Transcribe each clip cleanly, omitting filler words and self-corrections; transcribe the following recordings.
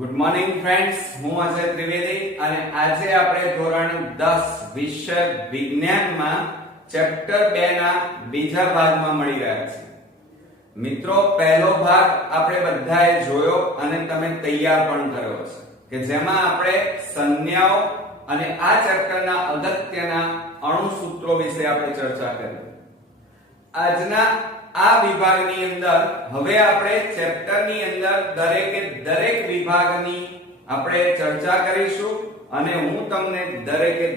Good morning friends, હું અજય ત્રિવેદી અને આજે આપણે ધોરણ 10 વિષય વિજ્ઞાનમાં ચેપ્ટર 2 ના બીજા ભાગમાં મળી રહ્યા છે. મિત્રો, પહેલો ભાગ આપણે બધાએ જોયો અને તમે તૈયાર પણ કર્યો છે કે જેમાં આપણે સંજ્ઞાઓ અને આ ચેપ્ટરના અગત્યના અણુસૂત્રો વિશે આપણે ચર્ચા કરી. આજના આ વિભાગની અંદર હવે આપણે ચેપ્ટરની અંદર દરેક વિભાગની આપણે ચર્ચા કરીશું અને હું તમને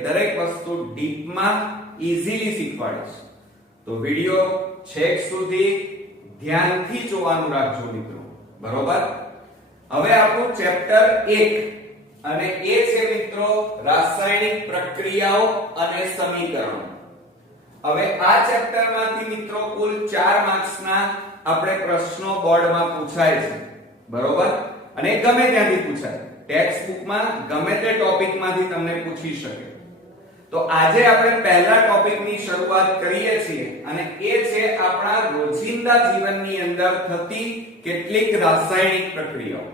દરેક વસ્તુ ડીપમાં ઈઝીલી શીખવાડીશ. તો વિડિયો છેક સુધી ધ્યાનથી જોવાનું રાખજો મિત્રો, બરોબર? હવે આપણું ચેપ્ટર 1 અને એ છે મિત્રો રાસાયણિક પ્રક્રિયાઓ અને સમીકરણો. હવે આ ચેપ્ટરમાંથી મિત્રો કુલ 4 માર્ક્સના આપણે પ્રશ્નો બોર્ડમાં પૂછાય છે, બરોબર? અને ગમે ત્યાંથી પૂછાય, ટેક્સ્ટ બુકમાં ગમે તે ટોપિકમાંથી તમને પૂછી શકે. તો આજે આપણે પહેલા ટોપિકની શરૂઆત કરીએ છીએ અને એ છે આપણા રોજિંદા જીવનની અંદર થતી કેટલીક રાસાયણિક પ્રક્રિયાઓ.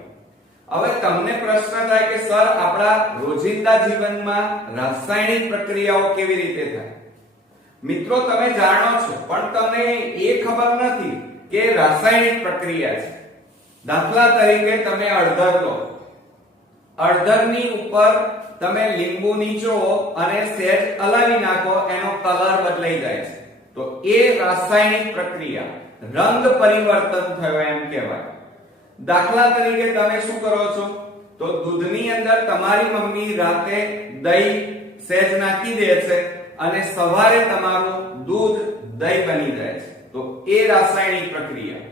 હવે તમને પ્રશ્ન થાય કે સર, આપણા રોજિંદા જીવનમાં રાસાયણિક પ્રક્રિયાઓ કેવી રીતે થાય? મિત્રો, તમે જાણો છો પણ તમને એ ખબર નથી કે રાસાયણિક પ્રક્રિયા છે. દાખલા તરીકે તમે હળદર લો, હળદરની ઉપર તમે લીંબુ નીચો અને સહેજ હલાવી નાખો, એનો કલર બદલાઈ જાય છે. તો એ રાસાયણિક પ્રક્રિયા, રંગ પરિવર્તન થયો એમ કહેવાય. દાખલા તરીકે તમે શું કરો છો? તો દૂધની અંદર તમારી મમ્મી રાતે દહીં સહેજ નાખી દે છે અને સવારે તમારું દૂધ દહીં બની જાય છે. તો એ રાસાયણિક પ્રક્રિયા.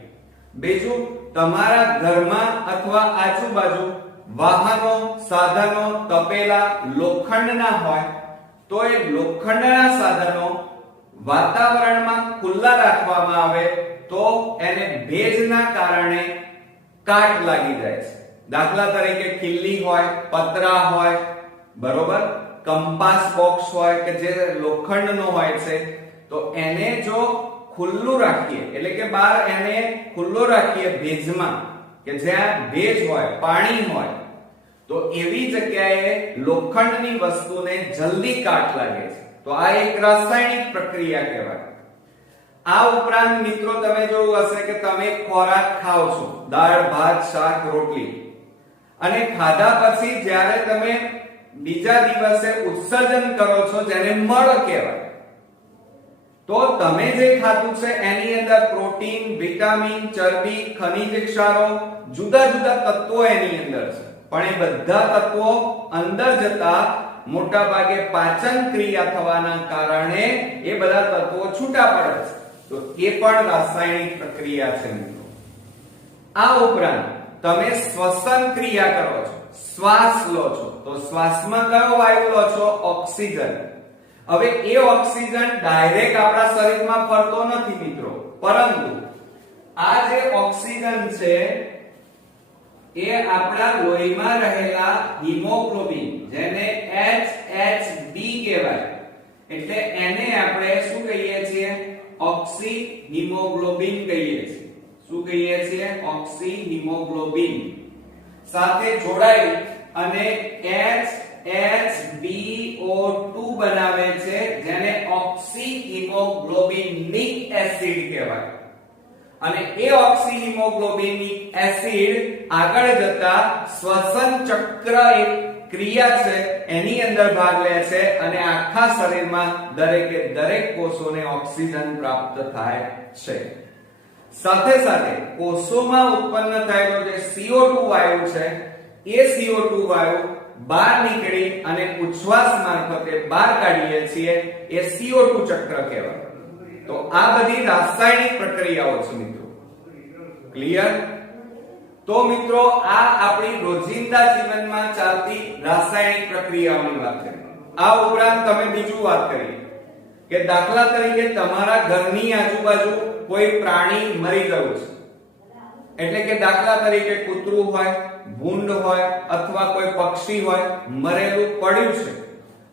બીજું, તમારા ઘરમાં અથવા આજુબાજુ વાહનો, સાધનો, તપેલા લોખંડના હોય તો એ લોખંડના સાધનો વાતાવરણમાં ખુલ્લા રાખવામાં આવે તો એને ભેજના કારણે કાટ લાગી જાય છે. દાખલા તરીકે ખીલ્લી હોય, પતરા હોય, બરોબર? કંપાસ બોક્સ હોય કે જે લોખંડનો હોય છે, તો એને જો ખુલ્લું રાખીએ, એટલે કે બહાર એને ખુલ્લો રાખીએ ભેજમાં, કે જ્યાં ભેજ હોય, પાણી હોય, તો એવી જગ્યાએ લોખંડની વસ્તુને જલ્દી કાટ લાગે છે. તો આ એક રાસાયણિક પ્રક્રિયા કહેવાય. આ ઉપરાંત મિત્રો તમે જોયું હશે કે તમે ખોરાક ખાઓ છો, દાળ, ભાત, શાક, રોટલી, અને ખાધા પછી જ્યારે તમે બીજા દિવસે ઉત્સર્જન કરો છો જેને મળ કહેવાય, તો તમે જે ખાધું છે એની અંદર પ્રોટીન, વિટામિન, ચરબી, ખનિજ ક્ષારો, જુદા જુદા તત્વો એની અંદર છે. પણ એ બધા તત્વો અંદર જતા મોટા ભાગે પાચન ક્રિયા થવાના કારણે એ બધા તત્વો છૂટા પડે છે. તો એ પણ રાસાયણિક પ્રક્રિયા છે મિત્રો. આ ઉપરાંત તમે શ્વસન ક્રિયા કરો છો, શ્વાસ લો છો, તો શ્વાસમાં કયો વાયુ લો છો? ઓક્સિજન. હવે એ ઓક્સિજન ડાયરેક્ટ આપણા શરીરમાં ફરતો નથી મિત્રો, પરંતુ આ જે ઓક્સિજન છે એ આપણા લોહીમાં રહેલા હિમોગ્લોબિન, જેને HHB કહેવાય, એટલે એને આપણે શું કહીએ છીએ? ઓક્સી હિમોગ્લોબિન કહીએ છીએ. શું કહીએ છીએ? ઓક્સી હિમોગ્લોબિન સાથે જોડાઈ અને HHBO2 બનાવે છે, જેને ઓક્સી હિમોગ્લોબિનિક એસિડ કહેવાય. અને એ ઓક્સી હિમોગ્લોબિનિક એસિડ આગળ જતા શ્વસન ચક્ર એક ક્રિયા છે એની અંદર ભાગ લે છે અને આખા શરીરમાં દરેક કોષોને ઓક્સિજન પ્રાપ્ત થાય છે. સાથે સાથે કોષોમાં ઉત્પન્ન થયેલો જે CO2 વાયુ છે, એ CO2 વાયુ બહાર નીકળી અને ઉચ્છ્વાસ મારફતે બહાર કાઢીએ છીએ, એ CO2 ચક્ર કહેવાય. તો આ બધી રાસાયણિક પ્રક્રિયાઓ છે મિત્રો. ક્લિયર? તો મિત્રો, આ આપણી રોજિંદા જીવનમાં ચાલતી રાસાયણિક પ્રક્રિયાઓની વાત કરી. આ ઉપરાંત તમે બીજું વાત કરી કે દાખલા તરીકે તમારા ઘરની આજુબાજુ કોઈ પ્રાણી મરી ગયું છે, એટલે કે દાખલા તરીકે કૂતરું હોય, ભૂંડ હોય અથવા કોઈ પક્ષી હોય, મરેલું પડ્યું છે.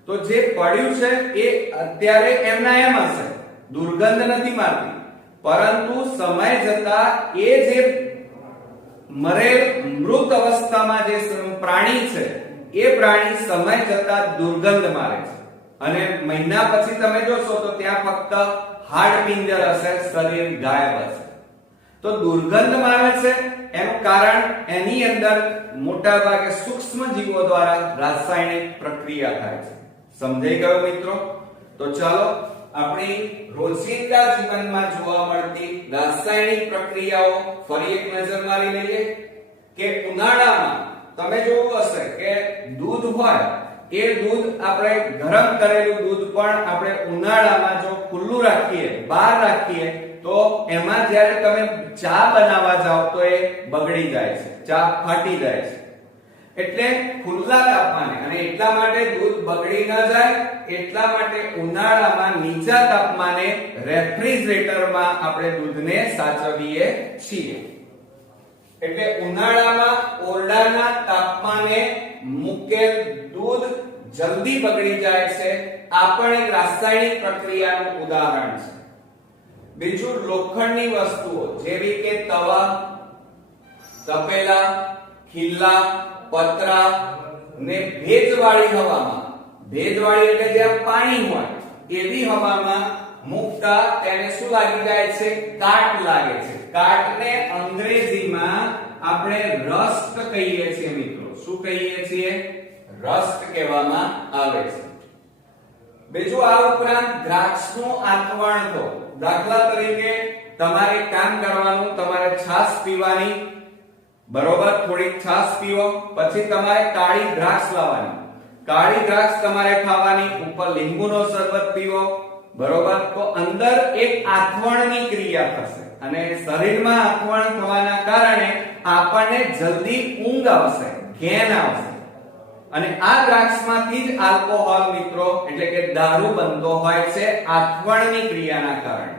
તો જે પડ્યું છે એ અત્યારે એમના એમ હશે, દુર્ગંધ નથી મારતી, પરંતુ સમય જતા એ જે મરેલ મૃત અવસ્થામાં જે પ્રાણી છે એ પ્રાણી સમય જતા દુર્ગંધ મારે છે અને મહિના પછી તમે જોશો તો ત્યાં ફક્ત હાડપિંજર હશે, શરીર ગાયબ હશે. તો દુર્ગંધ મારે છે એનું કારણ એની અંદર મોટા ભાગે સૂક્ષ્મ જીવો દ્વારા રાસાયણિક પ્રક્રિયા થાય છે. સમજાઈ ગયો મિત્રો? તો ચાલો આપણી રોજિંદા જીવનમાં જોવા મળતી રાસાયણિક પ્રક્રિયાઓ ફરી એક નજર મારી લઈએ. કે ઉનાળામાં તમે જોયું હશે કે દૂધ હોય એ દૂધ આપણે ગરમ કરેલું દૂધ પણ આપણે ઉનાળામાં જો ખુલ્લું રાખીએ, બહાર રાખીએ તો એમાં જ્યારે તમે ચા બનાવવા જાઓ તો એ બગડી જાય છે, ચા ફાટી જાય છે. એટલે ખુલ્લા તાપમાને, અને એટલા માટે દૂધ બગડી ન જાય એટલા માટે ઉનાળામાં નીચા તાપમાને રેફ્રિજરેટરમાં આપણે દૂધને સાચવીએ છીએ. એટલે ઉનાળામાં ઓરડાના તાપમાને મૂકેલ દૂધ જલ્દી બગડી જાય છે. આ પણ એક રાસાયણિક પ્રક્રિયાનું ઉદાહરણ છે. બીજું, લોખંડની વસ્તુઓ જેવી કે તવા, તપેલા, ખીલ્લા, પતરા ને ભેજવાળી હવામાં, ભેજવાળી એટલે જ્યાં પાણી હોય એવી હવામાં મૂકતા તેને શું લાગી જાય છે? કાટ લાગે છે. કાટને અંગ્રેજીમાં આપણે રસ્ટ કહીએ છીએ મિત્રો. શું કહીએ છીએ? રસ્ટ કહેવામાં આવે છે. બીજું, આ ઉપરાંત દ્રાક્ષનું આથવણ તો, દાખલા તરીકે તમારે કામ કરવાનું, તમારે છાશ પીવાની, બરોબર, થોડીક છાશ પીવો, પછી તમારે કાળી દ્રાક્ષ લાવવાની, કાળી દ્રાક્ષ તમારે ખાવાની, ઉપર લીંબુનો શરબત પીવો, બરોબર. તો અંદર એક આથવણની ક્રિયા થશે અને શરીરમાં આથવણ થવાના કારણે આપણને જલ્દી ઊંઘ આવશે, ઘેન આવશે. અને આ દ્રાક્ષમાંથી જ આલ્કોહોલ મિત્રો એટલે કે દારૂ બનતો હોય છે આથવણની ક્રિયાના કારણે.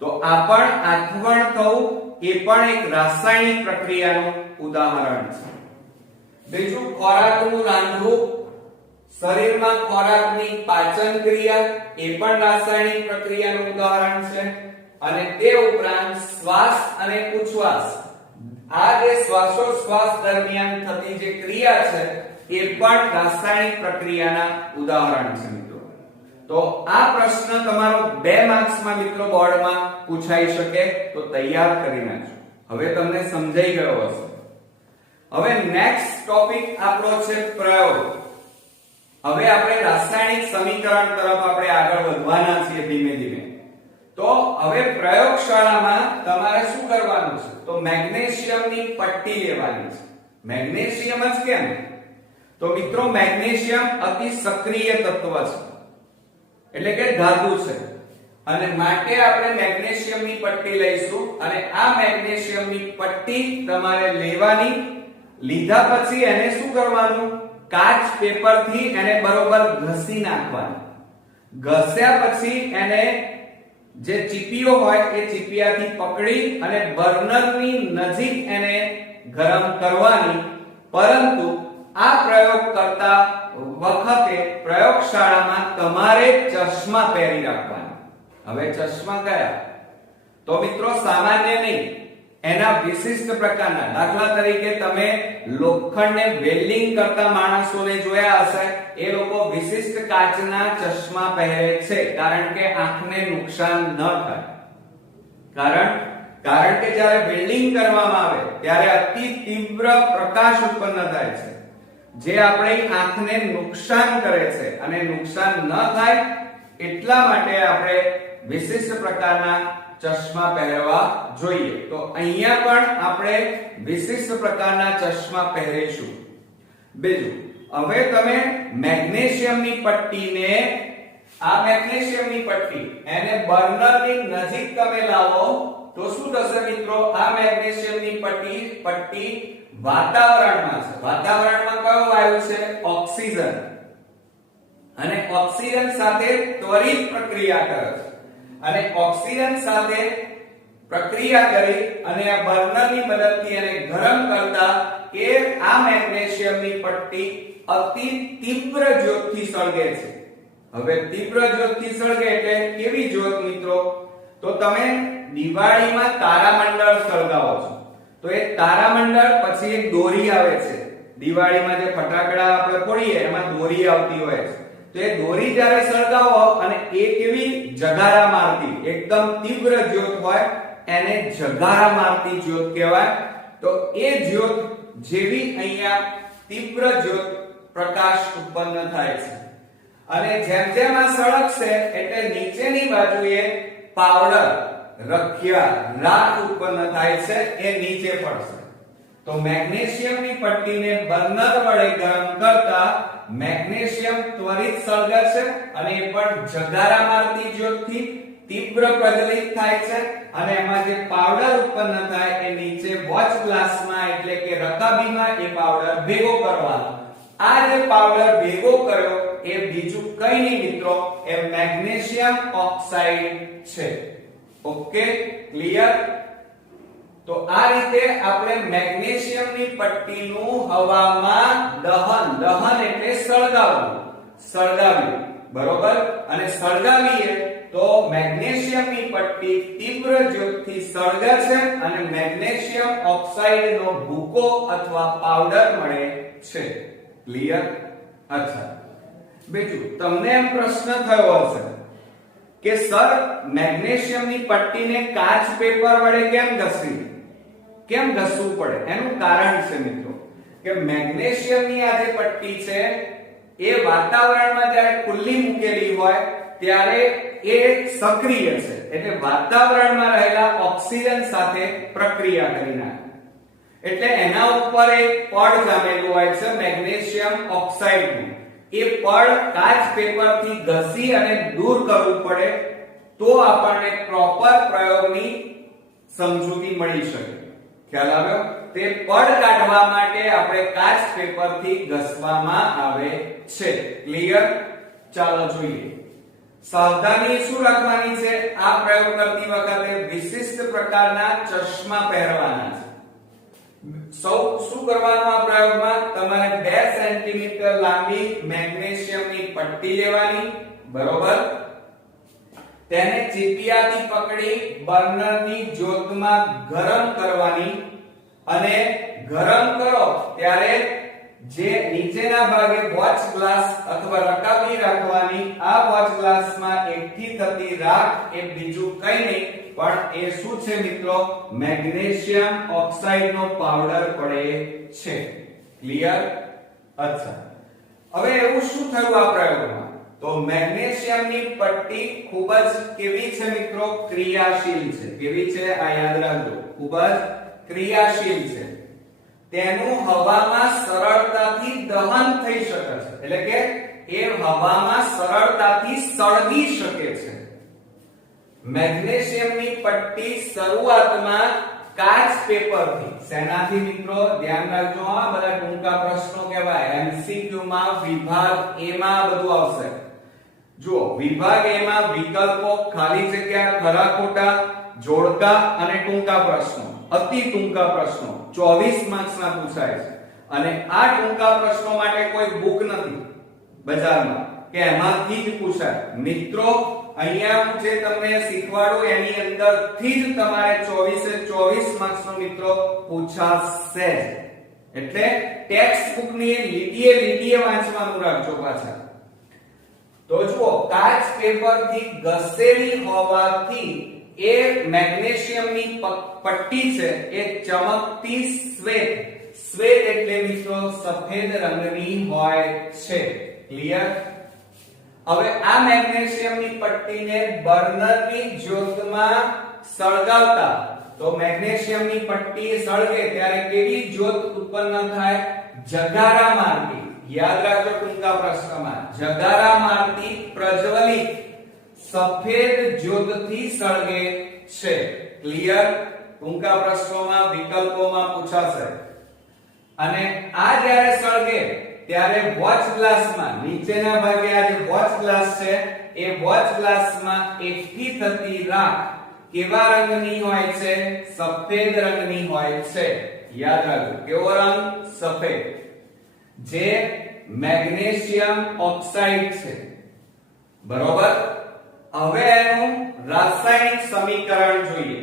તો આ પણ આથવણ થવું એ પણ એક રાસાયણિક પ્રક્રિયાનું ઉદાહરણ છે. બીજું, ખોરાકનું રાંધવું, શરીરમાં ખોરાકની પાચન ક્રિયા એ પણ રાસાયણિક પ્રક્રિયાનું ઉદાહરણ છે. અને તે ઉપરાંત શ્વાસ અને ઉચ્છ્વાસ, આ જે શ્વાસોશ્વાસ દરમિયાન થતી જે ક્રિયા છે એ પણ રાસાયણિક પ્રક્રિયાના ઉદાહરણ છે મિત્રો. તો આ પ્રશ્ન તમારો 2 માર્ક્સમાં મિત્રો બોર્ડમાં પૂછાઈ શકે તો તૈયાર કરી નાખજો. હવે તમને સમજાઈ ગયો હશે. હવે નેક્સ્ટ ટોપિક આપણો છે પ્રયોગ. હવે આપણે રાસાયણિક સમીકરણ તરફ આપણે આગળ વધવાના છીએ ધીમે ધીમે. તો હવે પ્રયોગશાળામાં તમારે શું કરવાનું છે? તો મેગ્નેશિયમની પટ્ટી લેવાની છે. મેગ્નેશિયમ જ કેમ? તો મિત્રો મેગ્નેશિયમ અતિ સક્રિય તત્વ છે, એટલે કે ધાતુ છે, અને માટે આપણે મેગ્નેશિયમની પટ્ટી લઈશું. અને આ મેગ્નેશિયમની પટ્ટી તમારે લેવાની. લીધા પછી એને શું કરવાનું? કાચ પેપરથી એને બરોબર ઘસી નાખવાનું. ઘસ્યા પછી એને જે ચીપીઓ હોય એ ચીપિયાથી પકડી અને બર્નરની નજીક એને ગરમ કરવાની. પરંતુ આ પ્રયોગ કરતા વખતે પ્રયોગશાળામાં તમારે ચશ્મા પહેરી રાખવાના. હવે ચશ્મા કયા? તો મિત્રો સામાન્ય નહીં, એના વિશિષ્ટ પ્રકારના. દાખલા તરીકે તમે લોખંડને વેલ્ડિંગ કરતા માણસોને જોયા હશે, એ લોકો વિશિષ્ટ કાચના ચશ્મા પહેરે છે કારણ કે આંખને નુકસાન ન થાય. કારણ કે જ્યારે વેલ્ડિંગ કરવામાં આવે ત્યારે અતિ તીવ્ર પ્રકાશ ઉત્પન્ન થાય છે જે આપણી આંખને નુકસાન કરે છે, અને નુકસાન ન થાય એટલા માટે આપણે વિશિષ્ટ પ્રકારના ચશ્મા પહેરવા જોઈએ. તો અહીંયા પણ આપણે વિશિષ્ટ પ્રકારના ચશ્મા પહેરીશું. બીજું, હવે તમે મેગ્નેશિયમની પટ્ટીને, આ મેગ્નેશિયમની પટ્ટી એને બર્નરની નજીક તમે લાવો તો શું થશે મિત્રો? આ મેગ્નેશિયમની પટ્ટી વાતાવરણમાં છે. વાતાવરણમાં કયો વાયુ છે? ઓક્સિજન. અને ઓક્સિજન સાથે ત્વરિત પ્રક્રિયા કરે છે, અને ઓક્સિજન સાથે પ્રક્રિયા કરી અને આ બર્નરની મદદથી એને ગરમ કરતા એ આ મેગ્નેશિયમની પટ્ટી અતિ તીવ્ર જ્યોતથી સળગે છે. હવે તીવ્ર જ્યોતથી સળગે એટલે કેવી જ્યોત મિત્રો? તો તમે દિવાળીમાં તારામંડળ સળગાવો છો તો એ તારામંડળ પછી એક દોરી આવે છે. દિવાળીમાં જે ફટાકડા આપણે ફોડીએ એમાં દોરી આવતી હોય છે. તો એ દોરી જ્યારે સળગાવો અને એ કેવી જગારા મારતી એકદમ તીવ્ર જ્યોત હોય એને જગારા મારતી જ્યોત કહેવાય. તો એ જ્યોત જેવી અહીંયા તીવ્ર જ્યોત પ્રકાશ ઉત્પન્ન થાય છે. અને જેમ જેમ આ સળગશે એટલે નીચેની બાજુએ પાવડર રખિયા રાખ ઉત્પન્ન થાય છે એ નીચે પડશે. તો મેગ્નેશિયમની પટ્ટીને બર્નર વડે ગરમ કરતા મેગ્નેશિયમ ત્વરિત સળગશે અને એ પણ જગારા મારતી જ્યોતથી તીવ્ર પ્રજ્વલિત થાય છે અને એમાં જે પાવડર ઉત્પન્ન થાય એ નીચે વોચ ગ્લાસમાં એટલે કે રકાબીમાં એ પાવડર ભેગો કરવાનો. આ જે પાવડર ભેગો કર્યો એ બીજું કઈ નહીં મિત્રો, એ મેગ્નેશિયમ ઓક્સાઇડ છે. Okay, clear? તો આ રીતે આપણે મેગ્નેશિયમની પટ્ટીનું હવામાં દહન એટલે સળગાવ્યું બરોબર. અને સળગાવીએ તો મેગ્નેશિયમની પટ્ટી તીવ્ર જ્યોતથી સળગે છે અને મેગ્નેશિયમ ઓક્સાઇડનો ભૂકો અથવા પાવડર મળે છે. ક્લિયર? અચ્છા, બીજું તમને એમ પ્રશ્ન થયો હશે કે સર મેગ્નેશિયમની પટ્ટીને કાચ પેપર વડે કેમ ઘસવું પડે? એનું કારણ છે મિત્રો કે મેગ્નેશિયમની આ જે પટ્ટી છે એ વાતાવરણમાં જ્યારે ખુલ્લી મૂકેલી હોય ત્યારે એ સક્રિય છે, એટલે વાતાવરણમાં રહેલા ઓક્સિજન સાથે પ્રક્રિયા કરી નાખે. એટલે એના ઉપર એક પડ જામેલું હોય છે મેગ્નેશિયમ ઓક્સાઇડનું. એ પડ કાચ પેપરથી ઘસી અને દૂર કરવું પડે તો આપણને પ્રોપર પ્રયોગની સમજૂતી મળી શકે. ખ્યાલ આવ્યો? તે પડ કાઢવા માટે આપણે કાચ પેપરથી ઘસવામાં આવે છે. ક્લિયર? ચાલો જોઈએ. સાવધાની શું રાખવાની છે? આ પ્રયોગ કરતી વખતે વિશિષ્ટ પ્રકારના ચશ્મા પહેરવાના છે. શું કરવાનું આ પ્રયોગમાં? તમારે 2 સેન્ટીમીટર લાંબી મેગ્નેશિયમની પટ્ટી લેવાની બરોબર. તેને ચીપિયાથી પકડી બર્નરની જ્યોતમાં ગરમ કરવાની અને ગરમ કરો ત્યારે જે નીચેના ભાગે વોચ ગ્લાસ અથવા રકાબી રાખવાની. આ વોચ ગ્લાસમાં એકઠી થતી રાખ એ બીજું કંઈ નહીં પણ એ શું છે મિત્રો? મેગ્નેશિયમ ઓક્સાઇડનો પાવડર પડે છે. ક્લિયર? અચ્છા, હવે એવું શું થયું આ પ્રયોગમાં? તો મેગ્નેશિયમની પટ્ટી ખૂબ જ કેવી છે મિત્રો? ક્રિયાશીલ છે. કેવી છે? આ યાદ રાખજો, ખૂબ જ ક્રિયાશીલ છે. તેનું હવામાં સરળતાથી દહન થઈ શકે છે, એટલે કે એ હવામાં સરળતાથી સળગી શકે છે. મેગ્નેશિયમની પટ્ટી શરૂઆતમાં કાચ પેપરથી, શેનાથી મિત્રો? ધ્યાન રાખજો, આ બધા ટૂંકા પ્રશ્નો કહેવાય. એમસીક્યુ માં વિભાગ એ માં બધું આવશે. જુઓ, વિભાગ એ માં વિકલ્પો, ખાલી જગ્યા, ખરા ખોટા, જોડકા અને ટૂંકા પ્રશ્નો, અતિ ટૂંકા પ્રશ્નો 24 માર્ક્સના પૂછાય છે. અને આ ટૂંકા પ્રશ્નો માટે કોઈ બુક નથી બજારમાં કે એમાંથી જ પૂછાય. મિત્રો અહીંયા હું જે તમને શીખવાડું એની અંદરથી જ તમારે 24 માર્ક્સનો મિત્રો પૂછાશે. એટલે ટેક્સ્ટ બુકની લીટીએ વાંચવાનું રાખજો પાછા. તો જુઓ, કાચ પેપરથી ઘસેલી હોવાથી એ મેગ્નેશિયમની પટ્ટી છે એ ચમકતી શ્વેત એટલે મિત્રો સફેદ રંગની હોય છે. ક્લિયર? હવે આ મેગ્નેશિયમની પટ્ટીને બર્નરની જ્યોતમાં સળગાવતા, તો મેગ્નેશિયમની પટ્ટી સળગે ત્યારે કેવી જ્યોત ઉત્પન્ન થાય? જગારા મારતી. યાદ રાખજો ટૂંકા પ્રશ્નમાં, જગારા મારતી પ્રજ્વલિત સફેદ જ્યોતથી સળગે છે. ક્લિયર? ટૂંકા પ્રશ્નોમાં વિકલ્પોમાં પૂછાશે. અને આ જ્યારે સળગે ત્યારે વોચ ગ્લાસમાં નીચેના ભાગે આ જે વોચ ગ્લાસ છે એ વોચ ગ્લાસમાં એકઠી થતી રાખ કેવા રંગની હોય છે? સફેદ રંગની હોય છે. યાદ રાખજો, કેવો રંગ? સફેદ. જે મેગ્નેશિયમ ઓક્સાઇડ છે બરોબર. હવે એનું રાસાયણિક સમીકરણ જોઈએ.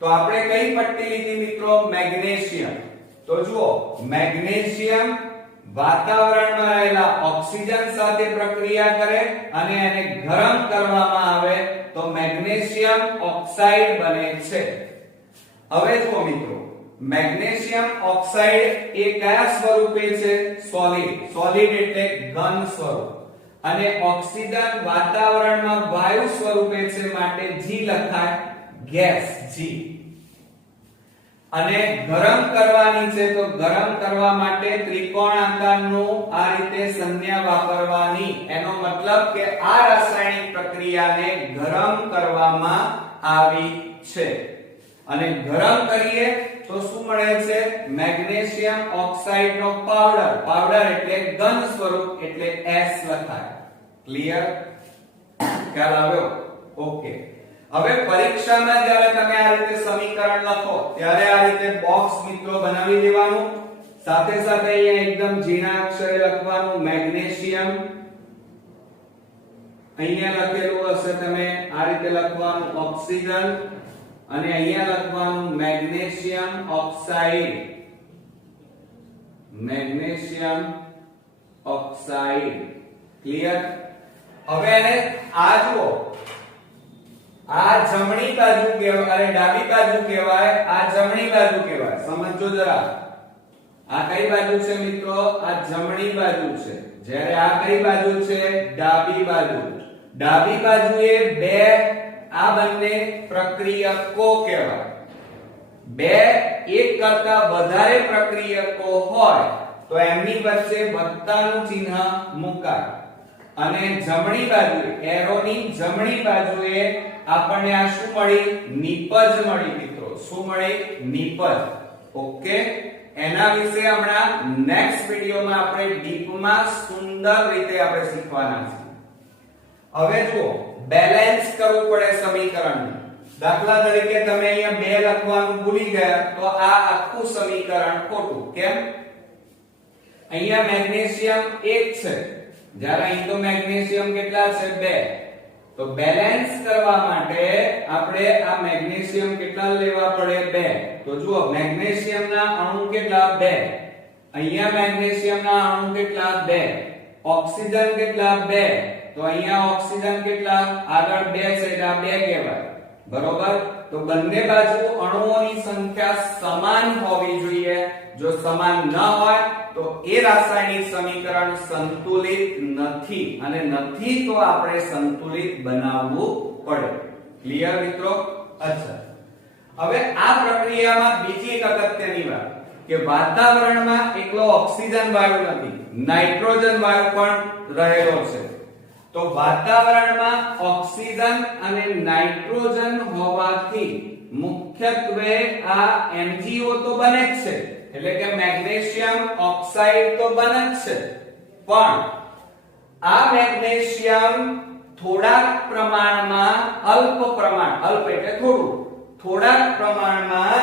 તો આપણે કઈ પટ્ટી લીધી મિત્રો? મેગ્નેશિયમ. તો જુઓ, મેગ્નેશિયમ વાતાવરણમાં રહેલા ઓક્સિજન સાથે પ્રક્રિયા કરે અને એને ગરમ કરવામાં આવે તો મેગ્નેશિયમ ઓક્સાઇડ બને છે. હવે જુઓ મિત્રો, મેગ્નેશિયમ ઓક્સાઇડ એ કયા સ્વરૂપે છે? સોલિડ. સોલિડ એટલે ઘન સ્વરૂપ. અને ઓક્સિજન વાતાવરણમાં વાયુ સ્વરૂપે છે, માટે G લખાય, ગેસ G. અને ગરમ કરવાની છે તો ગરમ કરવા માટે ત્રિકોણ આકારનું આ રીતે સંજ્ઞા વાપરવાની. એનો મતલબ કે આ રાસાયણિક પ્રક્રિયાને ગરમ કરવામાં આવી છે. અને ગરમ કરીએ તો શું મળે છે? મેગ્નેશિયમ ઓક્સાઇડ નો પાવડર. પાવડર એટલે ઘન સ્વરૂપ એટલે S લખાય. ક્લિયર? ખ્યાલ આવ્યો? ઓકે. હવે પરીક્ષામાં જ્યારે તમે આ રીતે સમીકરણ લખો ત્યારે આ રીતે બોક્સ મિત્રો બનાવી દેવાનું. સાથે સાથે અહીંયા એકદમ ઝીણા અક્ષરે લખવાનું મેગ્નેશિયમ. અહીંયા લખેલું હશે તમે આ રીતે લખવાનું ઓક્સિજન અને અહીંયા લખવાનું magnesium oxide. Magnesium oxide. Clear? હવે એને આ જુઓ, આ જમણી બાજુ કહેવાય અને ડાબી બાજુ કહેવાય. આ જમણી બાજુ કહેવાય. સમજો જરા. આ કઈ બાજુ છે મિત્રો? આ જમણી બાજુ છે. જ્યારે આ કઈ બાજુ છે? ડાબી બાજુ. ડાબી બાજુએ બે આ બંને પ્રક્રિયકો કહેવાય. બે એક કરતા વધારે પ્રક્રિયકો હોય તો એમની વચ્ચે વત્તાનું ચિહ્ન મુકાય. અને જમણી બાજુએ એરોની જમણી બાજુએ આપણને આ શું મળી? નિપજ મળી મિત્રો. શું મળી? નિપજ. ઓકે. એના વિશે હમણાં નેક્સ્ટ વિડિયોમાં આપણે ડીપમાં સુંદર રીતે આપણે શીખવાના છે. હવે જુઓ, બેલેન્સ કરવું પડે સમીકરણને. દાખલા તરીકે તમે અહીંયા 2 લખવાનું ભૂલી ગયા તો આ આખું સમીકરણ ખોટું. કેમ? અહીંયા મેગ્નેશિયમ 1 છે, જ્યારે અહીં તો મેગ્નેશિયમ કેટલા છે? 2. તો બેલેન્સ કરવા માટે આપણે આ મેગ્નેશિયમ કેટલા લેવા પડે? 2. તો જુઓ, મેગ્નેશિયમના અણુ કેટલા? 2. અહીંયા મેગ્નેશિયમના અણુ કેટલા? 2. ઓક્સિજન કેટલા? 2. તો અહીંયા ઓક્સિજન કેટલા? આગળ 2 છે એટલે આ 2 કહેવાય. બરોબર? તો બંને બાજુ અણુઓની સંખ્યા સમાન હોવી જોઈએ. જો સમાન ન હોય તો એ રાસાયણિક સમીકરણ સંતુલિત નથી, અને નથી તો આપણે સંતુલિત બનાવવું પડે. ક્લિયર મિત્રો? અચ્છા, હવે આ પ્રક્રિયામાં બીજી એક અગત્યની વાત કે વાતાવરણમાં એકલો ઓક્સિજન વાયુ નથી, નાઇટ્રોજન વાયુ પણ રહેલો છે. તો વાતાવરણમાં ઓક્સિજન અને નાઇટ્રોજન હોવાથી મુખ્યત્વે આ MgO તો બને જ છે, એટલે કે મેગ્નેશિયમ ઓક્સાઇડ તો બને જ છે. પણ આ મેગ્નેશિયમ થોડાક પ્રમાણમાં અલ્પ એટલે થોડાક પ્રમાણમાં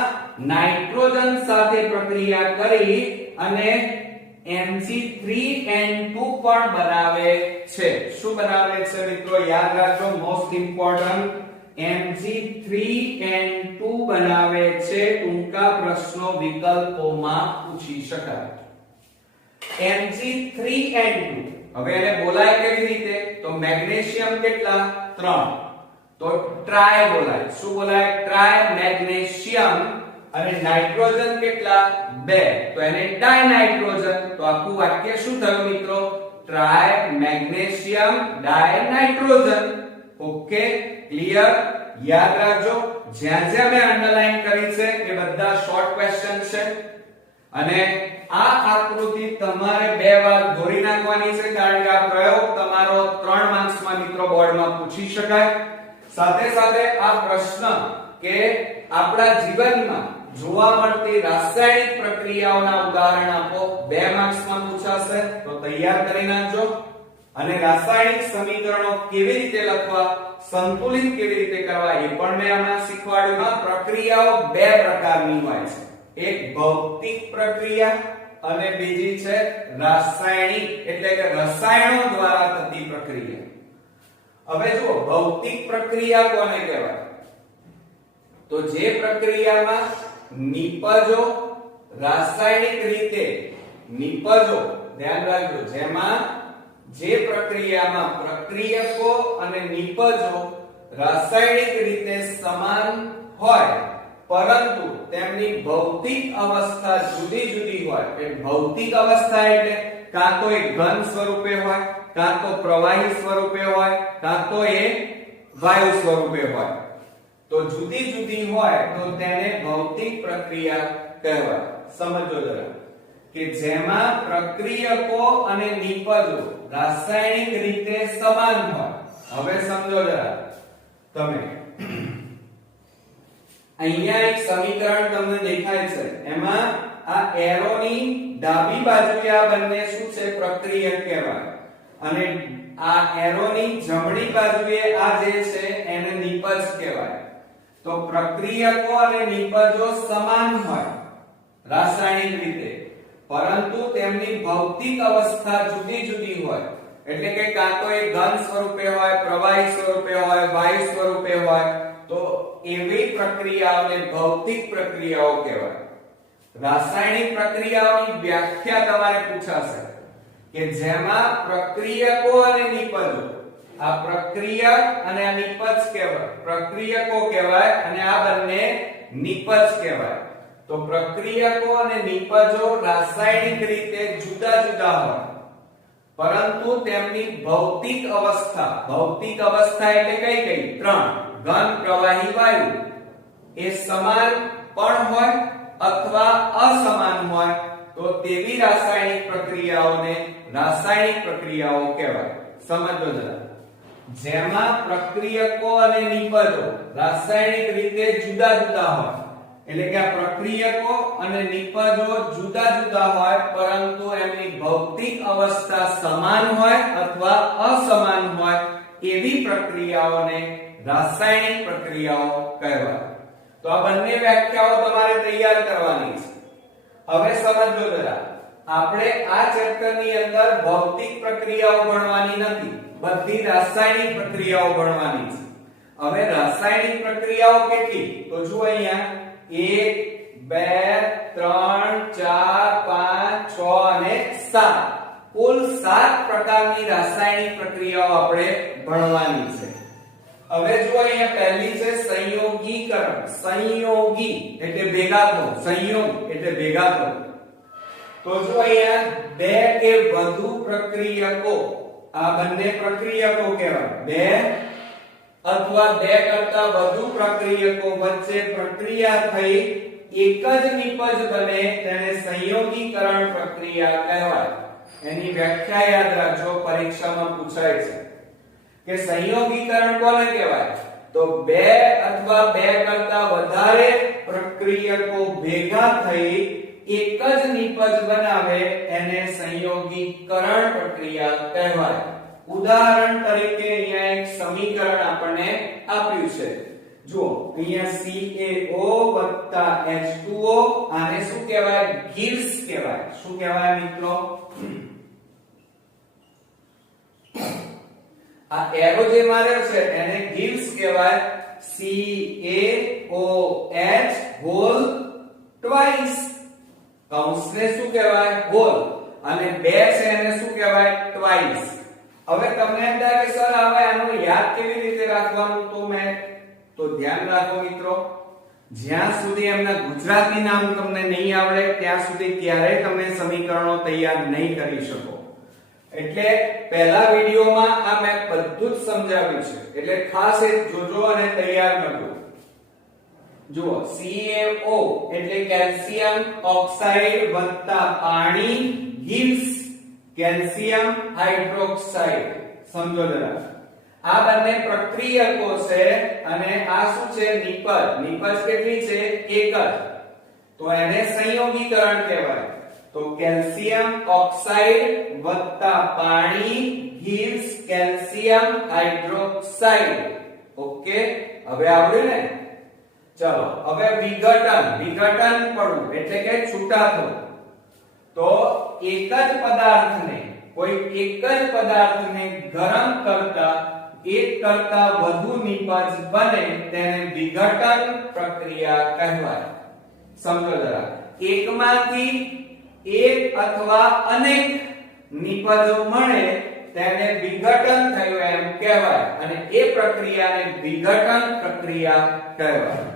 નાઇટ્રોજન સાથે પ્રક્રિયા કરી અને Mg3N2 પણ બનાવે છે. શું બનાવે છે મિત્રો? યાદ રાખજો, મોસ્ટ ઇમ્પોર્ટન્ટ, Mg3N2 બનાવે છે. ટૂંકા પ્રશ્નો વિકલ્પોમાં પૂછી શકાય. Mg3N2 હવે એને બોલાય કેવી રીતે? તો મેગ્નેશિયમ કેટલા? 3. તો ટ્રાય બોલાય. શું બોલાય? Try magnesium. અને નાઇટ્રોજન કેટલા? 2. તો એને ડાયનાઇટ્રોજન. તો આખું વાક્ય શું થયું મિત્રો? Tri magnesium dinitrogen. Okay, clear? યાદ રાખજો, જ્યાં જ્યાં મેં અંડરલાઈન કરી છે એ બધા શોર્ટ ક્વેશ્ચન છે. અને આ આકૃતિ તમારે 2 વાર દોરી નાખવાની છે, કારણ કે આ પ્રયોગ તમારો 3 માર્ક્સમાં મિત્રો બોર્ડમાં પૂછી શકાય. સાથે સાથે આ પ્રશ્ન કે આપણા જીવનમાં જોવા મળતી રાસાયણિક પ્રક્રિયાઓના ઉદાહરણ આપો, 2 માર્ક્સમાં પૂછાશે. તો તૈયાર કરી નાખજો. અને રાસાયણિક સમીકરણો કેવી રીતે લખવા, સંતુલિત કેવી રીતે કરવા એ પણ મેં હમણાં શીખવાડ્યું. પ્રક્રિયાઓ 2 પ્રકારની હોય છે, એક ભૌતિક પ્રક્રિયા અને બીજી છે રાસાયણિક, એટલે કે રસાયણો દ્વારા થતી પ્રક્રિયા. હવે જુઓ, ભૌતિક પ્રક્રિયા કોને કહેવાય? તો જે પ્રક્રિયામાં નિપજો રાસાયણિક રીતે નિપજો ધ્યાન રાખજો, જેમાં જે પ્રક્રિયામાં પ્રક્રિયકો અને નિપજો રાસાયણિક રીતે સમાન હોય પરંતુ તેમની ભૌતિક અવસ્થા જુદી જુદી હોય. કે ભૌતિક અવસ્થા એટલે કાં તો એ ઘન સ્વરૂપે હોય, કાં તો પ્રવાહી સ્વરૂપે હોય, કાં તો એ વાયુ સ્વરૂપે હોય. તો જુદી જુદી હોય તો તેને ભૌતિક પ્રક્રિયા કહેવાય. સમજો જરા કે જેમાં પ્રક્રિયકો અને નિપજો રાસાયણિક રીતે સમાન હોય. હવે સમજો જરા તમે અહીંયા એક સમીકરણ તમને દેખાય છે, એમાં આ એરોની ડાબી બાજુએ આ બંને શું છે? પ્રક્રિયક કહેવાય, અને આ એરોની જમણી બાજુએ આ જે છે એને નિપજ કહેવાય. તો પ્રક્રિયકો અને નિપજો સમાન હોય રાસાયણિક રીતે, પરંતુ તેમની ભૌતિક અવસ્થા જુદી જુદી હોય. એટલે કે કાં તો એ ઘન સ્વરૂપે હોય, પ્રવાહી સ્વરૂપે હોય, વાયુ સ્વરૂપે હોય. તો એવી પ્રક્રિયાઓને ભૌતિક પ્રક્રિયાઓ કહેવાય. રાસાયણિક પ્રક્રિયાઓની વ્યાખ્યા તમારે પૂછાશે કે જેમાં પ્રક્રિયકો અને નિપજો, આ પ્રક્રિયક અને આ નિપજ કહેવાય, પ્રક્રિયકો કહેવાય અને આ બંને નિપજ કહેવાય. તો પ્રક્રિયકો અને નિપજો રાસાયણિક રીતે જુદા જુદા હોય પરંતુ તેમની ભૌતિક અવસ્થા એટલે કઈ ત્રણ: ઘન, પ્રવાહી, વાયુ એ સમાન પણ હોય અથવા અસમાન હોય. તો તેવી રાસાયણિક પ્રક્રિયાઓને રાસાયણિક પ્રક્રિયાઓ કહેવાય. સમજો જરા, જેમાં પ્રક્રિયકો અને નિપજો રાસાયણિક રીતે જુદા જુદા હોય, એટલે કે આ પ્રક્રિયકો અને નિપજો જુદા જુદા હોય પરંતુ એમની ભૌતિક અવસ્થા સમાન હોય અથવા અસમાન હોય, એવી પ્રક્રિયાઓને રાસાયણિક પ્રક્રિયાઓ કહેવાય. તો આ બંને વ્યાખ્યાઓ તમારે તૈયાર કરવાની છે. હવે સમજો જરા, આપણે આ ચેપ્ટર ની અંદર ભૌતિક પ્રક્રિયાઓ ભણવાની નથી, બધી રાસાયણિક પ્રક્રિયાઓ ભણવાની છે. હવે રાસાયણિક પ્રક્રિયાઓ કેટલી? તો જુઓ અહીંયા 1 2 3 4 5 6 અને 7 કુલ 7 પ્રકારની રાસાયણિક પ્રક્રિયાઓ આપણે ભણવાની છે. હવે જો અહીંયા પહેલી છે સંયોગીકરણ. સંયોગી એટલે ભેગા થવું, સંયોગ એટલે ભેગા થવું. તો જો અહીંયા બે કે વધુ પ્રક્રિયકો, આ બંને પ્રક્રિયકો કહેવાય. બે અથવા બે કરતા વધુ પ્રક્રિયકો વચ્ચે પ્રક્રિયા થઈ એક જ નિપજ બને તેને સંયોગીકરણ પ્રક્રિયા કહેવાય. એની વ્યાખ્યા યાદ રાખજો, પરીક્ષામાં પૂછાય છે કે સંયોગીકરણ કોને કહેવાય? તો બે અથવા બે કરતા વધારે પ્રક્રિયકો ભેગા થઈ એક જ નિપજ બનાવે એને સંયોગીકરણ પ્રક્રિયા કહેવાય. ઉદાહરણ તરીકે અહીંયા એક સમીકરણ આપણને આપ્યું છે. જુઓ અહીંયા CaO H2O આને શું કહેવાય? ગિવ્સ કહેવાય. શું કહેવાય મિત્રો? આ એરો જે માર્યો છે એને ગિવ્સ કહેવાય. CaOH whole twice. કૌંસને શું કહેવાય? હોલ. અને બે છે એને શું કહેવાય? ટ્વાઇસ. હવે તમને એમ થાય કે સર હવે આનું યાદ કેવી રીતે રાખવાનું? તો ધ્યાન રાખો મિત્રો, જ્યાં સુધી એમના ગુજરાતી નામ તમને નહીં આવડે ત્યાં સુધી ક્યારેય તમે સમીકરણો તૈયાર નહીં કરી શકો. એટલે પહેલા વિડિયોમાં આ મેં બધું જ સમજાવ્યું છે, એટલે ખાસ એ જોજો અને તૈયાર કરજો. જુઓ CaO એટલે કેલ્શિયમ ઓક્સાઇડ વત્તા પાણી ગિવ્સ કેલ્શિયમ હાઇડ્રોક્સાઇડ. સમજો જરા, આ બંને પ્રક્રિયકો છે અને આ શું છે? નિપજ. નિપજ કેટલી છે? એક જ. તો એને સંયોગીકરણ કહેવાય. તો કેલ્શિયમ ઓક્સાઇડ વત્તા પાણી gives કેલ્શિયમ હાઇડ્રોક્સાઇડ. ઓકે, હવે આવડ્યું ને? ચલો હવે વિઘટન. વિઘટન પડવું એટલે કે છૂટા થવું. તો એક જ પદાર્થને, કોઈ એક જ પદાર્થને ગરમ કરતા એક કરતા વધુ નિપજ બને તેને વિઘટન પ્રક્રિયા કહેવાય. સમજો જરા, એકમાંથી એક અથવા અનેક નિપજો મળે તેને વિઘટન થયું એમ કહેવાય અને એ પ્રક્રિયાને વિઘટન પ્રક્રિયા કહેવાય.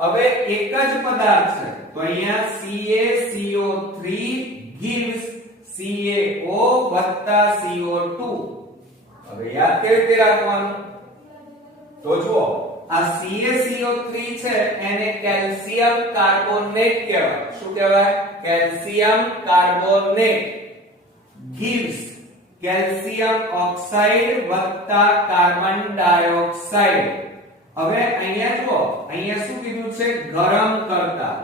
હવે એક જ પદાર્થ છે તો અહીંયા CaCO3 gives CaO CO2. હવે યાદ કેવી રીતે રાખવાનું? તો જુઓ, આ CaCO3 છે એને કેલ્શિયમ કાર્બોનેટ કહેવાય. શું કહેવાય? Calcium carbonate gives calcium oxide વત્તા કાર્બન ડાયોક્સાઇડ. હવે અહીંયા જુઓ, અહીંયા શું કીધું છે? ગરમ કરતા.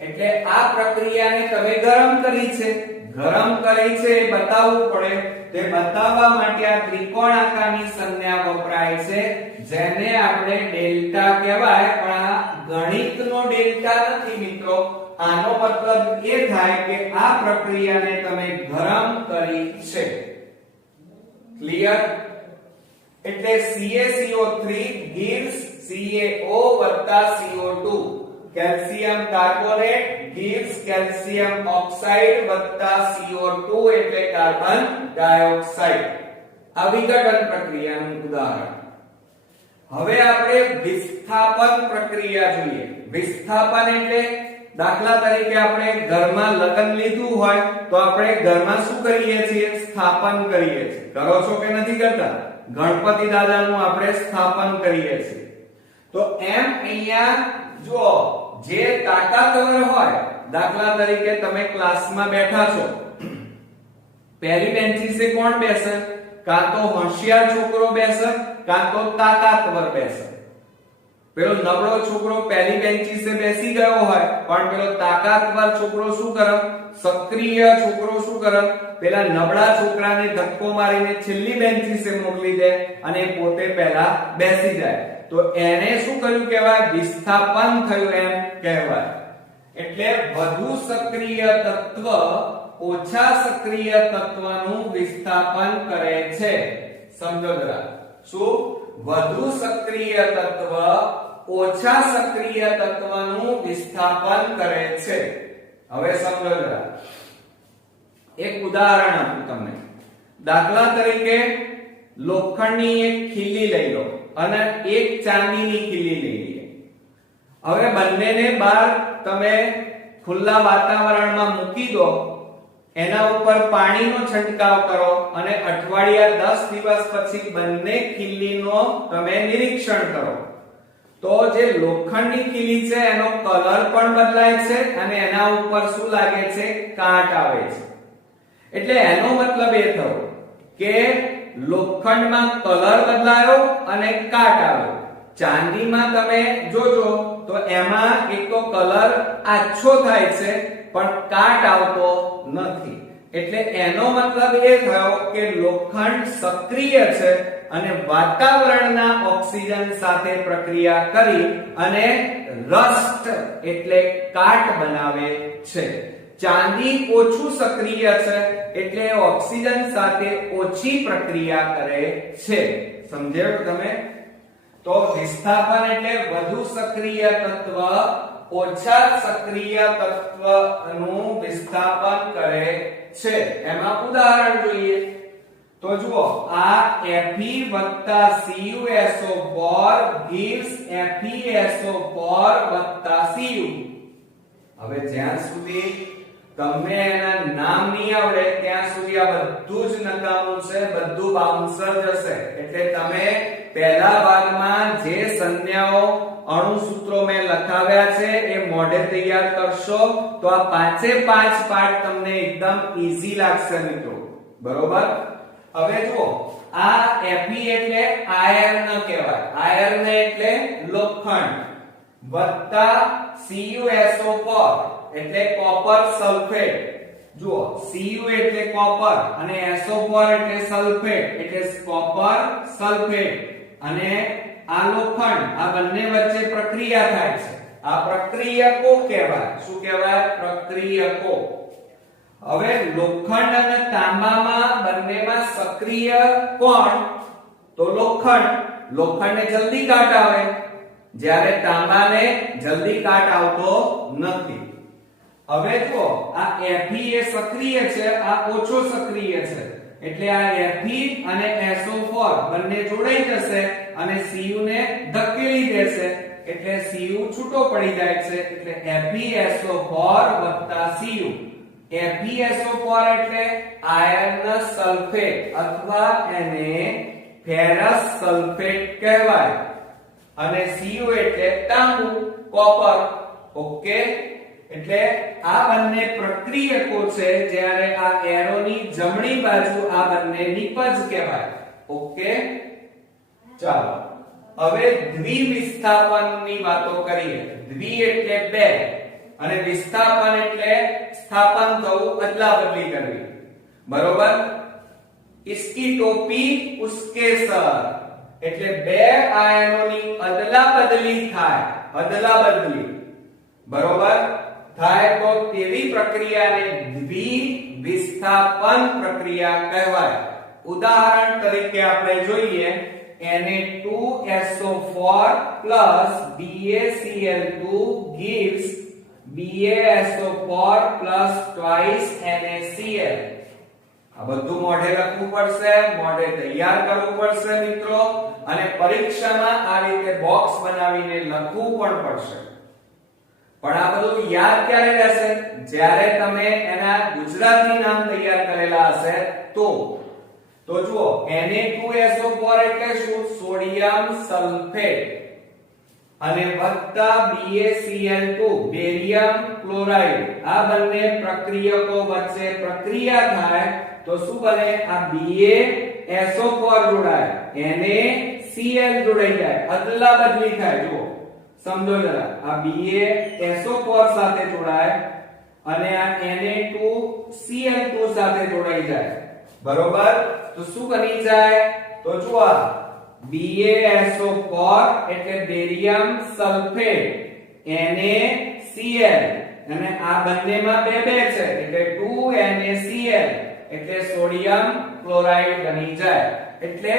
એટલે આ પ્રક્રિયાને તમે ગરમ કરી છે. ગરમ કરી છે એ બતાવવું પડે. તે બતાવવા માટે આ ત્રિકોણ આકારની સંજ્ઞા વપરાય છે જેને આપણે ડેલ્ટા કહેવાય. પણ આ ગણિતનો ડેલ્ટા નથી મિત્રો. આનો મતલબ એ થાય કે આ પ્રક્રિયાને તમે ગરમ કરી છે. ક્લિયર? એટલે CaCO3 gives CaO CO2. Calcium carbonate gives calcium oxide CO2 એટલે કાર્બન ડાયોક્સાઇડ. આ વિઘટન પ્રક્રિયાનું ઉદાહરણ. હવે આપણે વિસ્થાપન પ્રક્રિયા જોઈએ. વિસ્થાપન એટલે દાખલા તરીકે આપણે ઘરમાં લગ્ન લીધું હોય તો આપણે ઘરમાં શું કરીએ છીએ? સ્થાપન કરીએ છીએ. કરો છો કે નથી કરતા? ગણપતિ દાદાનું આપણે સ્થાપન કરીએ છીએ. તો એમ અહીંયા જો જે તાકાતવર હોય, દાખલા તરીકે તમે ક્લાસમાં બેઠા છો, પહેલી બેન્ચીસે કોણ બેસે? કાં તો હોશિયાર છોકરો બેસે કાં તો તાકાતવર બેસે. પેલો નબળો છોકરો પહેલી બેન્ચીસે બેસી ગયો હોય પણ પેલો તાકાતવર છોકરો શું કરે? સક્રિય છોકરો શું કરે? પેલા નબળા છોકરાને ધક્કો મારીને છેલ્લી બેન્ચીસે મોકલી દે અને પોતે પહેલા બેસી જાય. તો એને શું કર્યું કહેવાય? વિસ્થાપન થયું એમ કહેવાય. એટલે વધુ સક્રિય તત્વ ઓછા સક્રિય તત્વનું વિસ્થાપન કરે છે. સમજો જરા, શું? વધુ સક્રિય તત્વ ઓછા સક્રિય તત્વનું વિસ્થાપન કરે છે. હવે સમજો જરા, એક ઉદાહરણ આપું તમને. દાખલા તરીકે લોખંડની એક ખીલી લઈ લો અને એક ચાંદીની ખીલી લઈ લઈએ. હવે બંનેને બહાર તમે ખુલ્લા વાતાવરણમાં મૂકી દો, એના ઉપર પાણીનો છંટકાવ કરો અને અઠવાડિયા 10 દિવસ પછી બંને ખીલીનો તમે નિરીક્ષણ કરો. તો જે લોખંડની ખીલી છે એનો કલર પણ બદલાય છે અને એના ઉપર શું લાગે છે? કાટ આવે છે. એટલે એનો મતલબ એ થયો કે લોખંડમાં કલર બદલાયો અને કાટ આવ્યો. ચાંદીમાં તમે જોજો તો એમાં એક તો કલર આછો થાય છે પણ કાટ આવતો નથી. એટલે એનો મતલબ એ થયો કે લોખંડ સક્રિય છે અને વાતાવરણના ઓક્સિજન સાથે પ્રક્રિયા કરી અને રસ્ટ એટલે કાટ બનાવે છે. ચાંદી ઓછું સક્રિય છે એટલે ઓક્સિજન સાથે ઓછી પ્રક્રિયા કરે છે. સમજાયું તમે? તો વિસ્થાપન એટલે વધુ સક્રિય તત્વ ઓછા સક્રિય તત્વનું વિસ્થાપન કરે છે. એમાં ઉદાહરણ જોઈએ તો જુઓ, આ Fe+CuSO4 gives FeSO4+Cu. હવે જ્યાં સુધી તમને એના નામ નહીં આવડે ત્યાં સુધી આ બધું જ નકામું છે, બધું બાઉન્સર જશે. એટલે તમે પહેલા ભાગમાં જે સંજ્ઞાઓ અણુસૂત્રો મેં લખાવ્યા છે એ મોઢે તૈયાર કરશો તો આ 5 પાઠ તમને એકદમ ઈઝી લાગશે મિત્રો. બરોબર? હવે જુઓ, આ Fe એટલે આયર્ન કહેવાય. આયર્ન એટલે લોખંડ વત્તા CuSO4 એટલે કોપર સલ્ફેટ. જુઓ, Cu એટલે કોપર અને SO4 એટલે સલ્ફેટ એટલે કોપર સલ્ફેટ. અને આ લોખંડ, આ બંને વચ્ચે પ્રક્રિયા થાય છે. આ પ્રક્રિયકો કહેવાય. શું કહેવાય? પ્રક્રિયકો. હવે લોખંડ અને તાંબામાં બંનેમાં સક્રિય કોણ? તો લોખંડને જલ્દી કાટ આવે, જ્યારે તાંબાને જલ્દી કાટ આવતો નથી. હવે જો આ Fe એ સક્રિય છે, આ ઓછો સક્રિય છે, એટલે આ Fe અને SO4 બંને જોડાઈ જશે અને Cu ને ધકેલી દેશે, એટલે Cu છૂટો પડી જાય છે, એટલે FeSO4 Cu. FeSO4 એટલે આયર્ન સલ્ફેટ અથવા એને ફેરસ સલ્ફેટ કહેવાય, અને Cu એટલે તાંબુ, કોપર. ઓકે, એટલે આ બંને પ્રક્રિયકો છે, જ્યારે આ એરોની જમણી બાજુ આ બંને નિપજ કહેવાય. ઓકે, ચાલો હવે દ્વિવિસ્થાપનની વાતો કરીએ. દ્વિ એટલે બે અને વિસ્થાપન એટલે સ્થાપન થવું, અદલાબદલી કરવી. બરોબર? इसकी टोपी उसके सर, એટલે બે આયનોની અદલાબદલી થાય, અદલાબદલી. બરોબર? થાય તો તેવી પ્રક્રિયાને દ્વિવિસ્થાપન પ્રક્રિયા કહેવાય. ઉદાહરણ તરીકે આપણે જોઈએ Na2SO4 BaCl2 gives BaSO4 twice NaCl. આ બધું મોઢે લખવું પડશે, મોઢે તૈયાર કરવું પડશે મિત્રો, અને પરીક્ષામાં આ રીતે બોક્સ બનાવીને લખવું પણ પડશે. પણ આ બધું યાદ ક્યારે રહેશે? જ્યારે તમે એના ગુજરાતી નામ તૈયાર કરેલા હશે તો જુઓ Na2SO4 એટલે શું? સોડિયમ સલ્ફેટ અને વત્તા BaCl2 બેરિયમ ક્લોરાઇડ. આ બંને પ્રક્રિયકો વચ્ચે પ્રક્રિયા થાય તો શું બને? આ BaSO4 જોડાય, NaCl જોડાઈ જાય, અદલા બદલી થાય. જુઓ, સમજો જરા, આ BaSO4 સાથે જોડાય અને આ Na2Cl2 સાથે જોડાઈ જાય. બરોબર? તો શું બની જાય? તો જુઓ, BaSO4 એટલે બેરિયમ સલ્ફેટ, NaCl, અને આ બંનેમાં બે છે એટલે 2NaCl, એટલે સોડિયમ ક્લોરાઇડ બની જાય. એટલે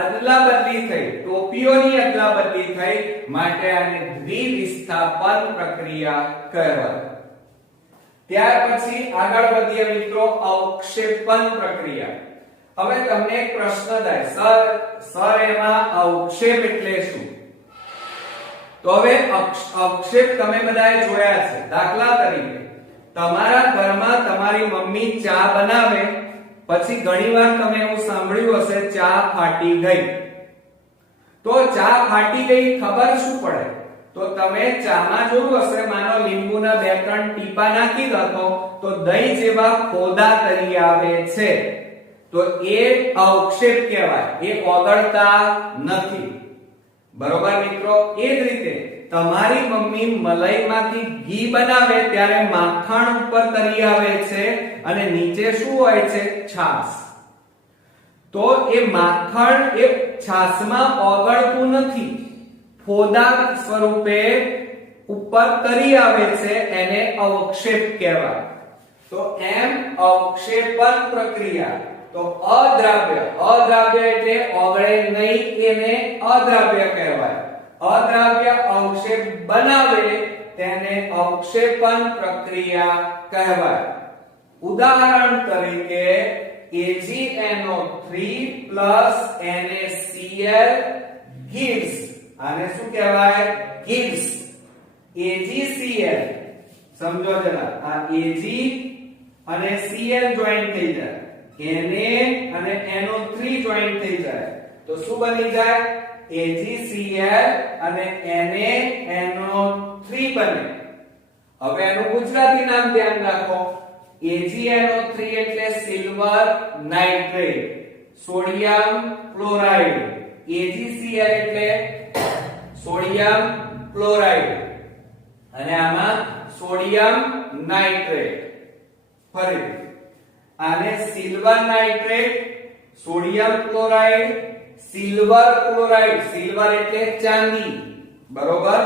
અદલાબદલી થઈ, ટોપીઓની અદલાબદલી થઈ, માટે આને દ્વિવિસ્થાપન પ્રક્રિયા કહેવાય. ત્યાર પછી આગળ વધીએ મિત્રો, અવક્ષેપન પ્રક્રિયા. હવે તમને એક પ્રશ્ન થાય, સર એમાં અવક્ષેપ એટલે શું? તો હવે અવક્ષેપ તમે બધાએ જોયા છે. દાખલા તરીકે તમારા ઘરમાં તમારી મમ્મી ચા બનાવે, પછી ઘણીવાર તમે એવું સાંભળ્યું હશે ચા ફાટી ગઈ. તો ચા ફાટી ગઈ ખબર શું પડે? તો તમે ચામાં જોયું હશે, માનો લીંબુના 2-3 ટીપા નાખી દો તો દહીં જેવા ખોદા તરી આવે છે, તો એ અવક્ષેપ કહેવાય, એ ઓગળતા નથી. બરોબર મિત્રો? એ જ રીતે તમારી મમ્મી મલાઈમાંથી ઘી બનાવે ત્યારે માખણ ઉપર તરી આવે છે અને નીચે શું હોય છે? છાશ. તો એ માખણ એ છાશમાં ઓગળતું નથી, ફોદા સ્વરૂપે ઉપર તરી આવે છે, એને અવક્ષેપ કહેવાય. તો એમ અવક્ષેપન પ્રક્રિયા, તો અદ્રાવ્ય એટલે ઓગળે નહીં, એને અદ્રાવ્ય કહેવાય. અદ્રાવ્ય અવક્ષેપ બનાવે તેને અવક્ષેપન પ્રક્રિયા કહેવાય. ઉદાહરણ તરીકે AgNO3 NaCl gives, આને શું કહેવાય? gives AgCl. સમજો જરા, આ Ag અને Cl જોઈન્ટ થઈ જાય, Na અને NO3 જોઈન્ટ થઈ જાય, તો શું બની જાય? AgCl અને NaNO3 બને. હવે એનું ગુજરાતી નામ ધ્યાન રાખો. AgNO3 એટલે silver nitrate, sodium chloride. AgCl એટલે સોડિયમ ક્લોરાઇડ અને આમાં સોડિયમ નાઇટ્રેટ. ફરીથી આને silver nitrate, sodium chloride, silver chloride, silver એટલે ચાંદી. બરોબર?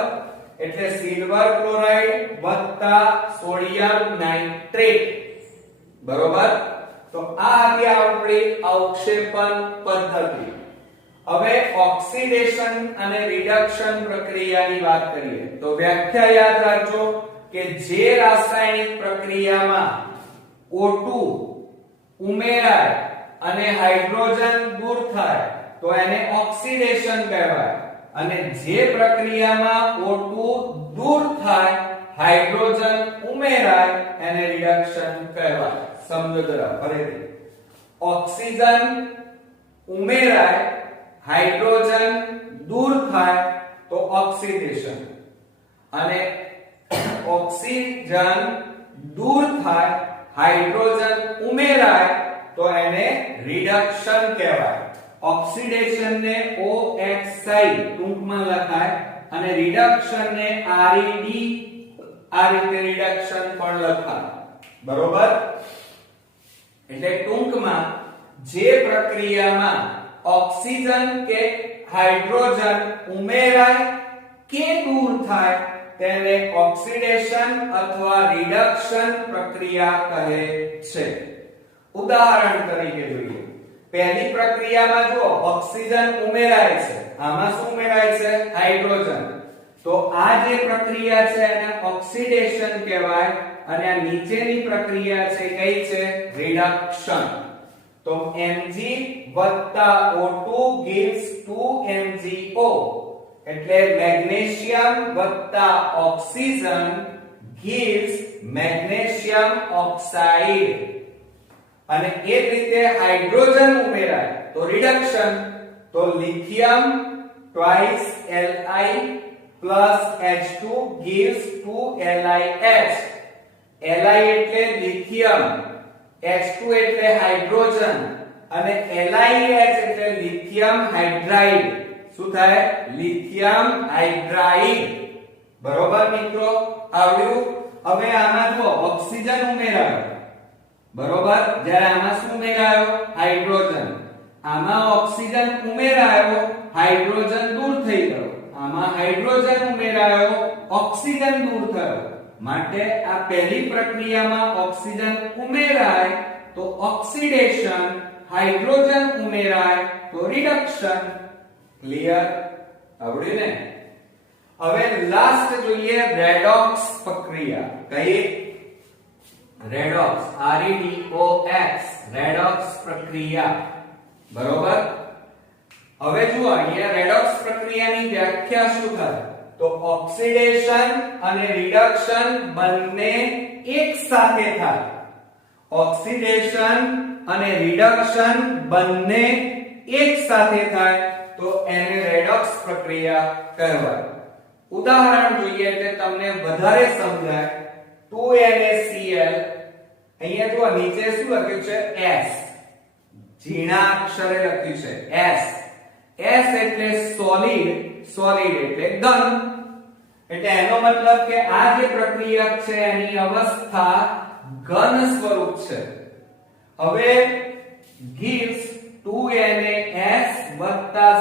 એટલે સિલ્વર ક્લોરાઇડ વત્તા સોડિયમ નાઇટ્રેટ. બરોબર? તો આ હતી આપણી અવક્ષેપન પદ્ધતિ. હવે ઓક્સિડેશન અને રિડક્શન પ્રક્રિયાની વાત કરીએ તો વ્યાખ્યા યાદ રાખજો કે જે રાસાયણિક પ્રક્રિયામાં O2 ઉમેરાય અને હાઇડ્રોજન દૂર થાય તો એને ઓક્સિડેશન કહેવાય અને જે પ્રક્રિયામાં O2 દૂર થાય હાઇડ્રોજન ઉમેરાય એને રિડક્શન કહેવાય. સમજો જરા ફરીથી. ઓક્સિજન ઉમેરાય હાઇડ્રોજન દૂર થાય તો ઓક્સિડેશન અને ઓક્સિજન દૂર થાય હાઇડ્રોજન ઉમેરાય તો એને રિડક્શન કહેવાય. ઓક્સિડેશન ને OXI ટૂંકમાં લખાય અને રિડક્શન ને RED આ રીતે રિડક્શન પણ લખાય. બરોબર? એટલે ટૂંકમાં જે પ્રક્રિયામાં ઓક્સિજન કે હાઇડ્રોજન ઉમેરાય કે દૂર થાય તેને ઓક્સિડેશન અથવા રિડક્શન પ્રક્રિયા કહે છે. ઉદાહરણ તરીકે જોઈએ. પહેલી પ્રક્રિયામાં જો ઓક્સિજન ઉમેરાય છે, આમાં શું ઉમેરાય છે? હાઇડ્રોજન. તો આ જે પ્રક્રિયા છે એને ઓક્સિડેશન કહેવાય અને આ નીચેની પ્રક્રિયા છે કઈ છે? રિડક્શન. તો Mg O2 gives 2MgO એટલે magnesium oxygen gives magnesium oxide. અને એ જ રીતે હાઇડ્રોજન ઉમેરાય તો રિડક્શન. તો lithium twice Li plus H2 gives 2LiH. Li એટલે લિથિયમ, H2 એટલે હાઇડ્રોજન અને LiH એટલે લિથિયમ હાઇડ્રાઇડ. શું થાય? Lithium hydride. બરોબર મિત્રો? આવડ્યું? હવે આમાં જો ઓક્સિજન ઉમેરાયો. બરોબર? જ્યારે આમાં શું ઉમેરાયો? હાઇડ્રોજન. આમાં ઓક્સિજન ઉમેરાયો, હાઇડ્રોજન દૂર થઈ ગયો. આમાં હાઇડ્રોજન ઉમેરાયો, ઓક્સિજન દૂર થયો. માટે આ પહેલી પ્રક્રિયામાં ઓક્સિજન ઉમેરાય તો ઓક્સિડેશન, હાઇડ્રોજન ઉમેરાય તો રિડક્શન. ક્લિયર? આવડ્યું ને? હવે લાસ્ટ જોઈએ રેડોક્સ પ્રક્રિયા. કઈ? રેડોક્સ, REDOX, રેડોક્સ પ્રક્રિયા. બરોબર? હવે જુઓ અહીંયા રેડોક્સ પ્રક્રિયાની વ્યાખ્યા શું થાય? તો ઓક્સિડેશન અને રિડક્શન બંને એક સાથે થાય. ઓક્સિડેશન અને રિડક્શન બંને એક સાથે થાય તો એને રેડોક્સ પ્રક્રિયા કહેવાય. ઉદાહરણ જોઈએ એટલે તમને વધારે સમજાય. 2NaCl અહીંયા જો નીચે શું લખ્યું છે? S. ઝીણા અક્ષરે લખ્યું છે S. S એટલે સોલિડ, સોલિડ એટલે ઘન. એટલે એનો મતલબ કે આ જે પ્રક્રિયા છે એની અવસ્થા ઘન સ્વરૂપ છે. હવે gives 2NaS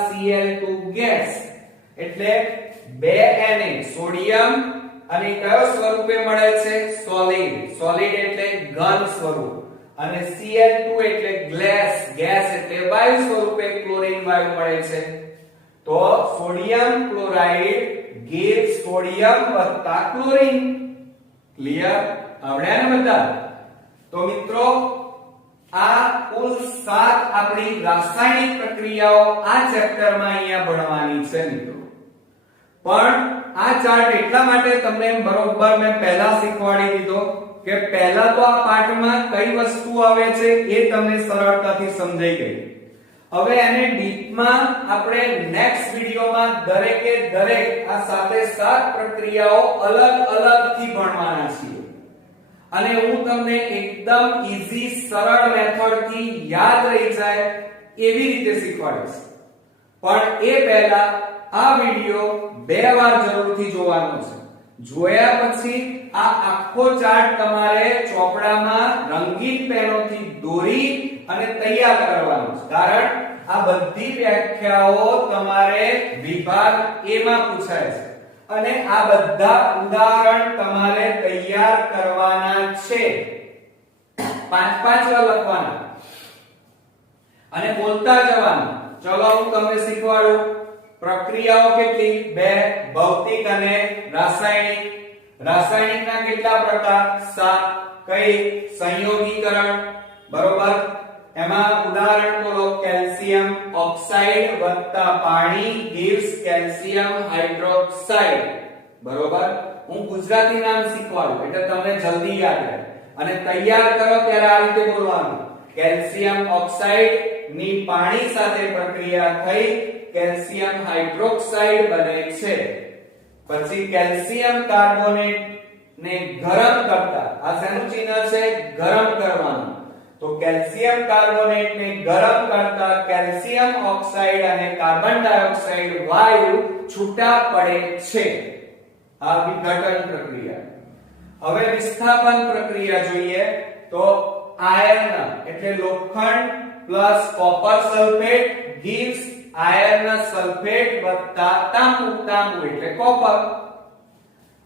Cl2 ગેસ એટલે 2Na સોડિયમ અને કયો સ્વરૂપે મળે છે? સોલિડ. સોલિડ એટલે ઘન સ્વરૂપ અને Cl2 એટલે ગ્લાસ, ગેસ એટલે વાયુ સ્વરૂપે ક્લોરીન વાયુ મળે છે. તો sodium chloride gives sodium chlorine. Clear? આવડ્યા ને બધા? તો મિત્રો આ કુલ 7 આપણી રાસાયણિક પ્રક્રિયાઓ આ ચેપ્ટરમાં અહીંયા ભણવાની છે મિત્રો. પણ આ ચાર્ટ એટલા માટે તમને બરોબર મેં પહેલા શીખવાડી દીધો કે પહેલા તો આ પાઠમાં કઈ વસ્તુ આવે છે એ તમને સરળતાથી સમજાઈ ગઈ. હવે એને ડીપમાં આપણે નેક્સ્ટ વિડિયોમાં દરેકે દરેક આ સાથે 7 પ્રક્રિયાઓ અલગ અલગથી ભણવાના છીએ અને હું તમને એકદમ ઈઝી સરળ મેથડથી યાદ રહી જાય એવી રીતે શીખવાડીશ. પણ એ પહેલા આ વિડિયો 2 વાર જરૂરથી જોવાનો છે. જોયા પછી આ આખો ચાર્ટ તમારે ચોપડામાં રંગીન પેનોથી દોરી અને તૈયાર કરવાનો છે. કારણ આ બધી વ્યાખ્યાઓ તમારે વિભાગ A માં પૂછાય છે અને આ બધા ઉદાહરણ તમારે તૈયાર કરવાના છે. 5 વાર લખવાના અને બોલતા જવાનું. ચલો હું તમને શીખવાડું. પ્રક્રિયાઓ કેટલી? બે, ભૌતિક અને રાસાયણિક. રાસાયણિકના કેટલા પ્રકાર? 7. કઈ? સંયોગીકરણ, બરોબર. એમાં ઉદાહરણ બોલો. કેલ્શિયમ ઓક્સાઇડ વત્તા પાણી gives કેલ્શિયમ હાઇડ્રોક્સાઇડ, બરોબર. હું ગુજરાતી નામ શીખવાડું એટલે તમને જલ્દી યાદ રહે. અને તૈયાર કરો ત્યારે આ રીતે બોલવાનું. કેલ્શિયમ ઓક્સાઇડ ની પાણી સાથે પ્રક્રિયા થઈ કેલ્શિયમ હાઇડ્રોક્સાઇડ બને છે. પછી કેલ્શિયમ કાર્બોનેટ ને ગરમ કરતા, આ શેનું ચિહ્ન છે? ગરમ કરવાનું. તો કેલ્શિયમ કાર્બોનેટ ને ગરમ કરતા કેલ્શિયમ ઓક્સાઇડ અને કાર્બન ડાયોક્સાઇડ વાયુ છૂટા પડે છે. આ વિઘટન પ્રક્રિયા. હવે વિસ્થાપન પ્રક્રિયા જોઈએ તો આયર્ન એટલે લોખંડ plus copper sulphate gives iron sulphate વત્તા તાંબુ, તાંબુ એટલે કોપર.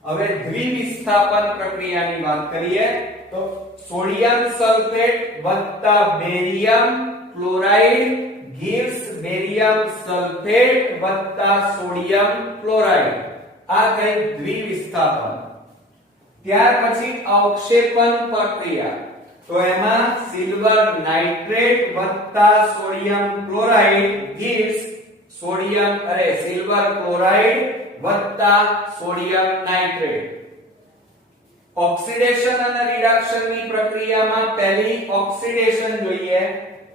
હવે દ્વિવિસ્થાપન પ્રક્રિયાની વાત કરીએ તો સોડિયમ સલ્ફેટ વત્તા barium chloride gives barium sulphate વત્તા સોડિયમ ક્લોરાઇડ. આ થઈ દ્વિવિસ્થાપન. ત્યાર પછી અવક્ષેપન પ્રક્રિયા. તો એમાં સિલ્વર નાઇટ્રેટ વત્તા sodium chloride gives silver chloride વત્તા સોડિયમ નાઇટ્રેટ. ઓક્સિડેશન અને રિડક્શન ની પ્રક્રિયામાં પહેલી ઓક્સિડેશન જોઈએ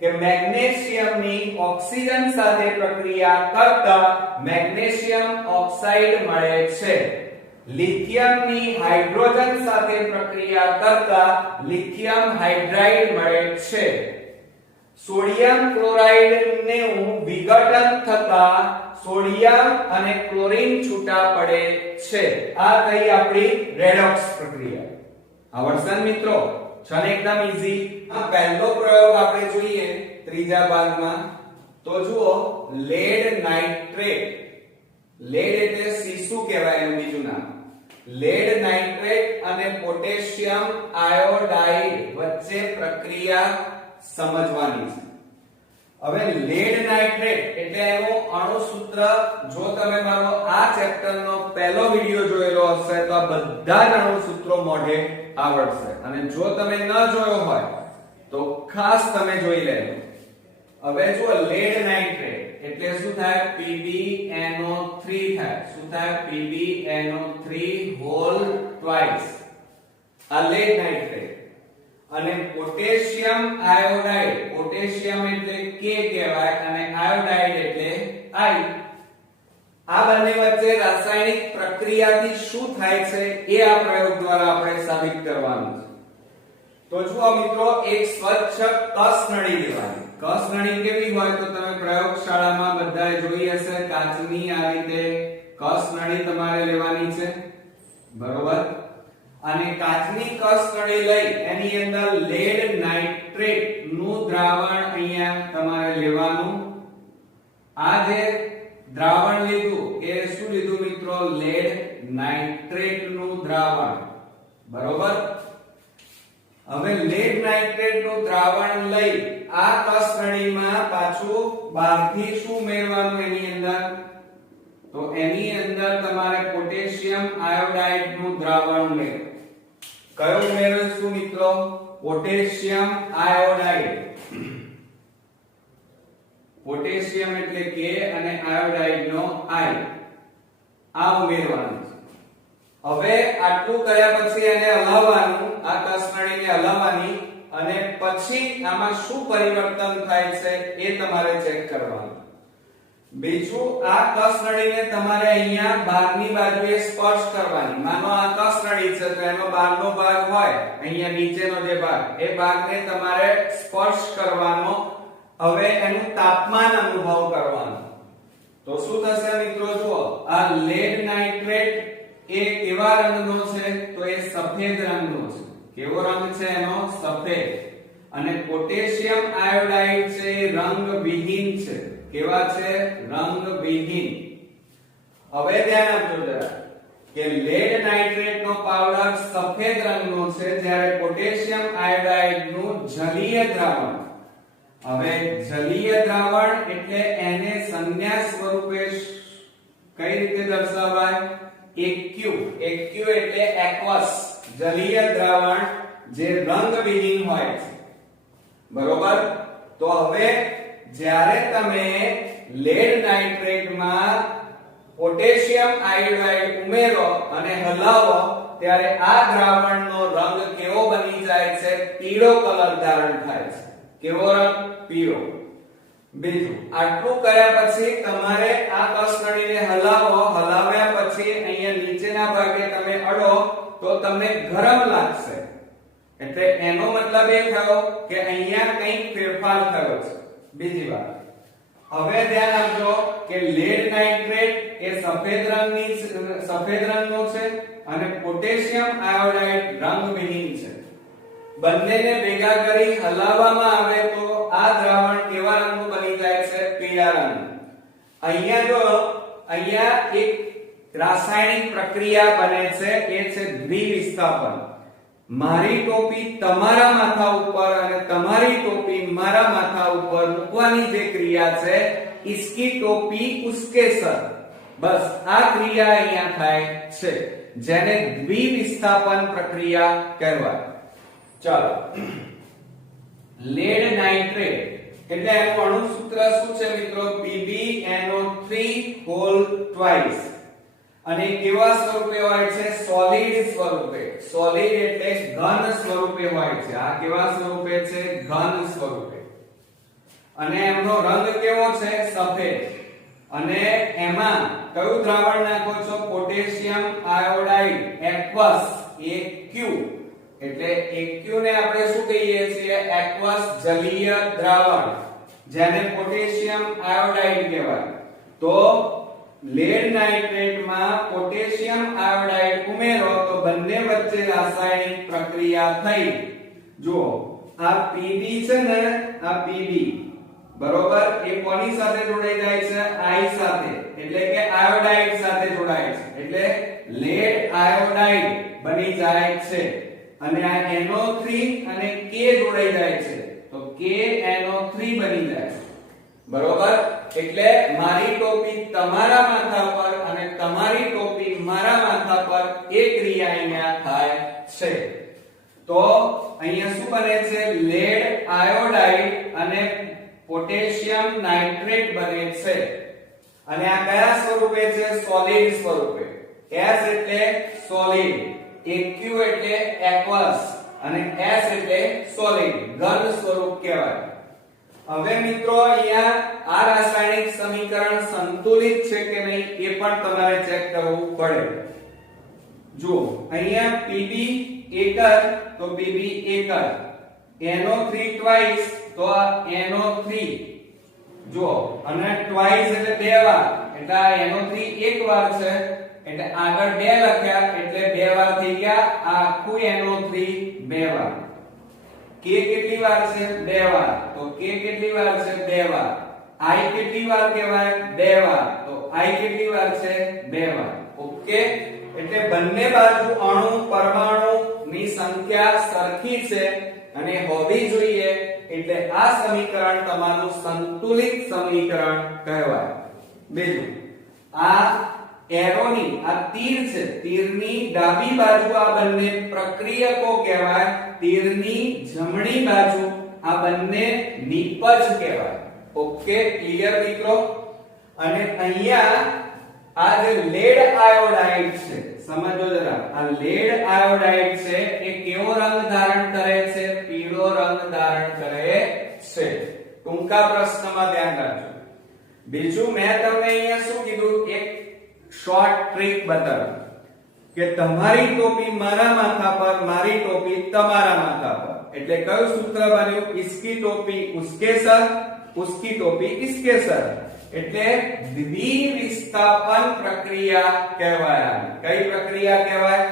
કે મેગ્નેશિયમની ઓક્સિજન સાથે પ્રક્રિયા કરતા મેગ્નેશિયમ ઓક્સાઇડ મળે છે. લિથિયમની હાઇડ્રોજન સાથે પ્રક્રિયા કરતા લિથિયમ હાઇડ્રાઇડ મળે છે. સોડિયમ ક્લોરાઇડ ને વિઘટન થતા સોડિયમ અને ક્લોરીન છૂટા પડે છે. આ થઈ આપણી રેડોક્સ પ્રક્રિયા. આવડશે મિત્રો? છે ને એકદમ ઈઝી. આ પહેલો પ્રયોગ આપણે જોઈએ ત્રીજા ભાગમાં. તો જુઓ, લેડ નાઇટ્રેટ. લેડ એટલે સીસુ કહેવાય એનું બીજું નામ. લેડ નાઇટ્રેટ અને પોટેશિયમ આયોડાઇડ વચ્ચે પ્રક્રિયા સમજવાની છે. હવે લેડ નાઇટ્રેટ એટલે એનું અણુસૂત્ર, જો તમે મારો આ ચેપ્ટરનો પહેલો વિડિયો જોયેલો હશે તો આ બધા જ અણુસૂત્રો મોઢે આવડશે. અને જો તમે ન જોયો હોય તો ખાસ તમે જોઈ લેજો. હવે જો લેડ નાઇટ્રેટ એટલે શું થાય? PbNO3 થાય. શું થાય? PbNO3 whole twice. આ લેડ નાઇટ્રેટ. અને પોટેશિયમ આયોડાઇડ, પોટેશિયમ એટલે K કહેવાય અને આયોડાઇડ એટલે I. આ બંને વચ્ચે રાસાયણિક પ્રક્રિયાથી શું થાય છે એ આ પ્રયોગ દ્વારા આપણે સાબિત કરવાનું છે. તો જુઓ મિત્રો, એક સ્વચ્છ કસ નળી લેવાની. કસ નળી કેવી હોય તો તમે પ્રયોગશાળામાં બધાએ જોઈ હશે. કાચની આ રીતે કસ નળી તમારે લેવાની છે, બરોબર. અને કાચની કસ નળી લઈ એની અંદર લેડ નાઇટ્રેટ નું દ્રાવણ અહીંયા તમારે લેવાનું. આ જે દ્રાવણ લીધું એ શું લીધું મિત્રો? લેડ નાઇટ્રેટ નું દ્રાવણ, બરોબર. હવે લેડ નાઇટ્રેટ નું દ્રાવણ લઈ આ કસ નળીમાં પાછું બહારથી શું ઉમેરવાનું એની અંદર? તો એની અંદર તમારે પોટેશિયમ આયોડાઇડ નું દ્રાવણ ઉમેરવું. કયો ઉમેરશું મિત્રો? Potassium iodide. પોટેશિયમ એટલે K અને આયોડાઇડ નો I. આ ઉમેરવાનું છે. હવે આટલું કર્યા પછી એને હલાવવાનું, આ કસનળીને હલાવવાની અને પછી આમાં શું પરિવર્તન થાય છે એ તમારે ચેક કરવાનું. બીજું, આ કસનળીને તમારે અહીંયા બહારની બાજુએ સ્પર્શ કરવાની. માનો આ કસનળી છે તો એનો બહારનો ભાગ હોય, અહીંયા નીચેનો જે ભાગ, એ ભાગને તમારે સ્પર્શ કરવાનો. હવે એનું તાપમાન અનુભવ કરવાનો. તો શું થશે મિત્રો? જુઓ, આ લેડ નાઇટ્રેટ એ કેવા રંગનો છે? તો એ સફેદ રંગનો છે. કેવો રંગ છે એનો? સફેદ. અને પોટેશિયમ આયોડાઇડ છે એ રંગવિહીન છે. કેવા છે? રંગવિહીન. હવે ધ્યાન આપજો જરા કે લેડ નાઇટ્રેટ નો પાવડર સફેદ રંગનો છે, જ્યારે પોટેશિયમ આયોડાઇડ નું જલીય દ્રાવણ હવે જલીય દ્રાવણ એટલે એને સંજ્ઞા સ્વરૂપે કઈ રીતે દર્શાવાય? એક્યુ. એક્યુ એટલે એક્વસ, જલીય દ્રાવણ જે રંગવિહીન હોય છે. બરોબર? તો હવે જ્યારે તમે લેડ નાઇટ્રેટમાં પોટેશિયમ આયોડાઇડ ઉમેરો અને હલાવો ત્યારે આ દ્રાવણનો રંગ કેવો બની જાય છે? પીળો કલર ધારણ થાય છે. કેવો રંગ? પીળો. બીજું, આટલું કર્યા પછી તમારે આ કસનળીને હલાવો. હલાવ્યા પછી અહીંયા નીચેના ભાગે તમે અડો તો તમને ગરમ લાગશે. એટલે એનો મતલબ એ થયો કે અહીંયા કંઈક ફેરફાર થયો છે. બીજી વાત, હવે ધ્યાન આપજો કે લેડ નાઇટ્રેટ એ સફેદ રંગનો છે અને પોટેશિયમ આયોડાઇડ રંગવિહીન છે. બંનેને ભેગા કરી હલાવવામાં આવે તો આ દ્રાવણ કેવા રંગનું બની જાય છે? પીળા રંગનું. અહીંયા એક રાસાયણિક પ્રક્રિયા બને છે, એ છે દ્વિવિસ્થાપન. મારી ટોપી તમારા માથા ઉપર અને તમારી ટોપી મારા માથા ઉપર મૂકવાની જે ક્રિયા છે, इसकी टोपी उसके सर. બસ આ ક્રિયા અહીંયા થાય છે, જેને દ્વિવિસ્થાપન પ્રક્રિયા કહેવાય. ચાલો, લેડ નાઇટ્રેટ એટલે એનું અણુ સૂત્ર શું છે મિત્રો? PbNO3 whole twice. અને કેવા સ્વરૂપે હોય છે? સોલિડ સ્વરૂપે. સોલિડ એટલે ઘન સ્વરૂપે હોય છે. આ કેવા સ્વરૂપે છે? ઘન સ્વરૂપે. અને એમનો રંગ કેવો છે? સફેદ. અને એમાં કયું દ્રાવણ નાખો છો? Potassium iodide aqueous, AQ. એટલે AQ ને આપણે શું કહીએ છીએ? એક્વસ જલીય દ્રાવણ, જેને પોટેશિયમ આયોડાઇડ કહેવાય. તો લેડ નાઇટ્રેટમાં પોટેશિયમ આયોડાઇડ ઉમેરો તો બંને વચ્ચે રાસાયણિક પ્રક્રિયા થઈ. જુઓ, આ Pb છે ને, આ Pb બરોબર, એ કોની સાથે જોડાઈ જાય છે? I સાથે, એટલે કે આયોડાઇડ સાથે જોડાય છે. એટલે લેડ આયોડાઇડ બની જાય છે. અને આ NO3 અને K જોડાઈ જાય છે તો KNO3 બની જાય છે. બરોબર? એટલે મારી ટોપી તમારા માથા પર અને તમારી ટોપી મારા માથા પર એ ક્રિયા અહીંયા થાય છે. તો અહીંયા શું બને છે? લેડ આયોડાઇડ અને પોટેશિયમ નાઇટ્રેટ બને છે. અને આ કયા સ્વરૂપે છે? સોલિડ સ્વરૂપે. S એટલે સોલિડ, AQ એટલે એક્વસ અને S એટલે સોલિડ, ઘન સ્વરૂપ કહેવાય. હવે મિત્રો અહીંયા આ રાસાયણિક સમીકરણ સંતુલિત છે કે નહીં એ પણ તમારે ચેક કરવું પડે. જો અહીંયા Pb એક જ તો Pb એક જ, NO3 ટ્વાઇસ તો આ NO3 જો, અને ટ્વાઇસ એટલે બે વાર, એટલે આ NO3 એક વાર છે એટલે આગળ બે લખ્યા એટલે બે વાર થઈ ગયા. આ આખું NO3 બે વાર. K કેટલી વાર છે? બે વાર. તો K કેટલી વાર છે? બે વાર. I કેટલી વાર કહેવાય? બે વાર. તો I કેટલી વાર છે? બે વાર. ઓકે? એટલે બંને બાજુ અણુ પરમાણુ ની સંખ્યા સરખી છે અને હોવી જોઈએ. એટલે આ સમીકરણ તમારું સંતુલિત સમીકરણ કહેવાય. બીજું, આ એરોની આ તીર છે, તીરની ડાબી બાજુ આ બંને પ્રક્રિયકો કહેવાય, તીરની જમણી બાજુ આ બંને નિપજ કહેવાય. ઓકે, ક્લિયર મિત્રો? અને અહીંયા આ જે લેડ આયોડાઇડ છે, સમજો જરા, આ લેડ આયોડાઇડ છે એ કેવો રંગ ધારણ કરે છે? પીળો રંગ ધારણ કરે છે. ટૂંકા પ્રશ્નમાં ધ્યાન રાખજો. બીજું મેં તમને અહીંયા શું કીધું? એક શોર્ટ ટ્રીક બતાવી કે તમારી ટોપી મારા માથા પર, મારી ટોપી તમારા માથા પર. એટલે કયું સૂત્ર બન્યું? इसकी टोपी उसके सर, उसकी टोपी इसके सर. એટલે દ્વિવિસ્થાપન પ્રક્રિયા કહેવાય. કઈ પ્રક્રિયા કહેવાય?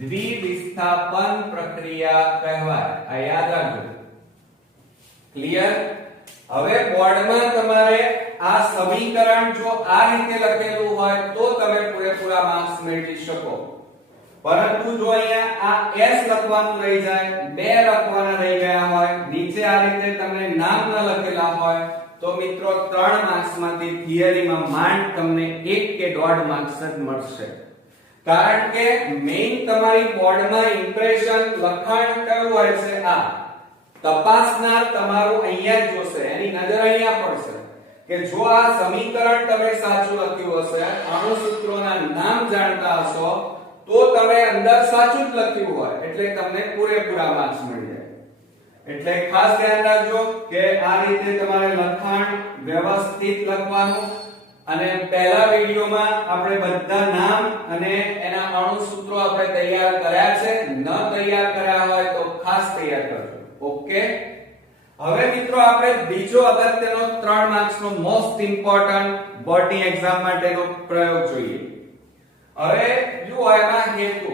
દ્વિવિસ્થાપન પ્રક્રિયા કહેવાય. આ યાદ રાખજો. ક્લિયર? હવે બોર્ડમાં તમારે આ સમીકરણ જો આ રીતે લખેલું હોય તો તમે પૂરેપૂરા માર્ક્સ મેળવી શકો. પરંતુ જો અહીંયા આ s લખવાનું રહી જાય, બે લખવાના રહી ગયા હોય, નીચે આ રીતે તમને નામ ન લખેલા હોય, તો મિત્રો 3 માર્ક્સમાંથી થિયરીમાં માંડ તમને 1 કે 1.5 માર્ક્સ જ મળશે. કારણ કે મેઈન તમારી બોર્ડમાં ઇમ્પ્રેશન લખાણ કયું હોય છે? આ તપાસનાર તમારું અહીંયા જ જોશે, એની નજર અહીંયા પડશે કે જો આ સમીકરણ તમે સાચું લખ્યું હશે, અણુસૂત્રોના નામ જાણતા હશો, તો તમે અંદર સાચું જ લખ્યું હોય એટલે તમને પૂરેપૂરા માર્ક્સ મળી જાય. એટલે ખાસ ધ્યાન રાખજો કે આ રીતે તમારે લખાણ વ્યવસ્થિત લખવાનું. અને પહેલા વિડિયોમાં આપણે બધા નામ અને એના અણુસૂત્રો આપણે તૈયાર કર્યા છે. ન તૈયાર કર્યા હોય તો ખાસ તૈયાર કરજો. ઓકે, હવે મિત્રો આપણે બીજો અગત્યનો 3 માર્ક્સનો મોસ્ટ ઇમ્પોર્ટન્ટ બોર્ડની એક્ઝામ માટેનો પ્રયોગ જોઈએ. હવે જો એમાં હેતુ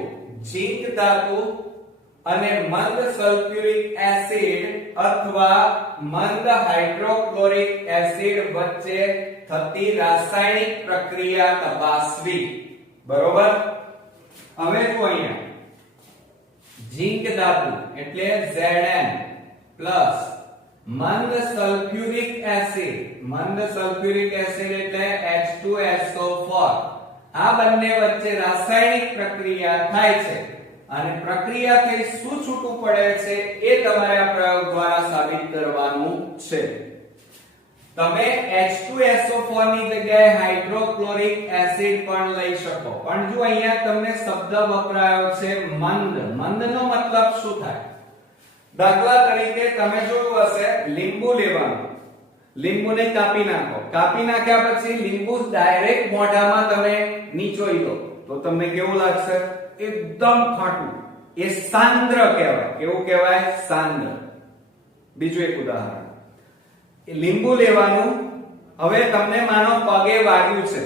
ઝીંક ધાતુ અને મંદ સલ્ફ્યુરિક એસિડ અથવા મંદ હાઇડ્રોક્લોરિક એસિડ વચ્ચે થતી રાસાયણિક પ્રક્રિયા તપાસવી. બરોબર, હવે જો અહીંયા ઝીંક ધાતુ એટલે Zn પ્લસ મંદ સલ્ફ્યુરિક એસિડ એટલે H2SO4, આ બંને વચ્ચે રાસાયણિક પ્રક્રિયા થાય છે અને પ્રક્રિયા થઈ શું છૂટું પડે છે એ તમારે આ પ્રયોગ દ્વારા સાબિત કરવાનું છે. તમે H2SO4 ની જગ્યાએ હાઇડ્રોક્લોરિક એસિડ પણ લઈ શકો, પણ જો અહીંયા તમને શબ્દ વપરાયો છે મંદ. મંદનો મતલબ શું થાય? દાખલા તરીકે તમે જોયું હશે લીંબુ લેવાનું, લીંબુને કાપી નાખો, કાપી નાખ્યા પછી લીંબુ ડાયરેક્ટ મોઢામાં તમે નીચોઈ દો તો તમને કેવું લાગશે? એકદમ ખાટું. એ સાંદ્ર કહેવાય. કેવું કહેવાય? સાંદ્ર. બીજું એક ઉદાહરણ, લીંબુ લેવાનું, હવે તમને માનો પગે વાગ્યું છે,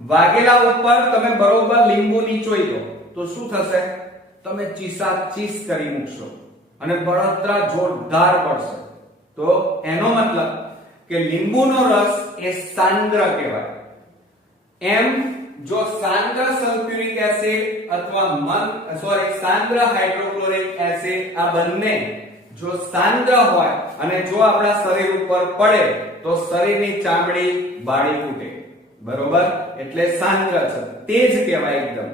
વાગેલા ઉપર તમે બરોબર લીંબુ નીચોઈ દો તો શું થશે? તમે ચીસ કરી મૂકશો અને બળતરા જોરદાર પડશે. તો એનો મતલબ કે લીંબુનો રસ એ સાંદ્ર કહેવાય. એમ જો સાંદ્ર સલ્ફ્યુરિક એસિડ અથવા સાંદ્ર હાઇડ્રોક્લોરિક એસિડ આ બંને જો સાંદ્ર હોય અને જો આપણા શરીર ઉપર પડે તો શરીરની ચામડી બાળી ફૂટે. બરોબર, એટલે સાંદ્ર છે, તેજ કહેવાય એકદમ,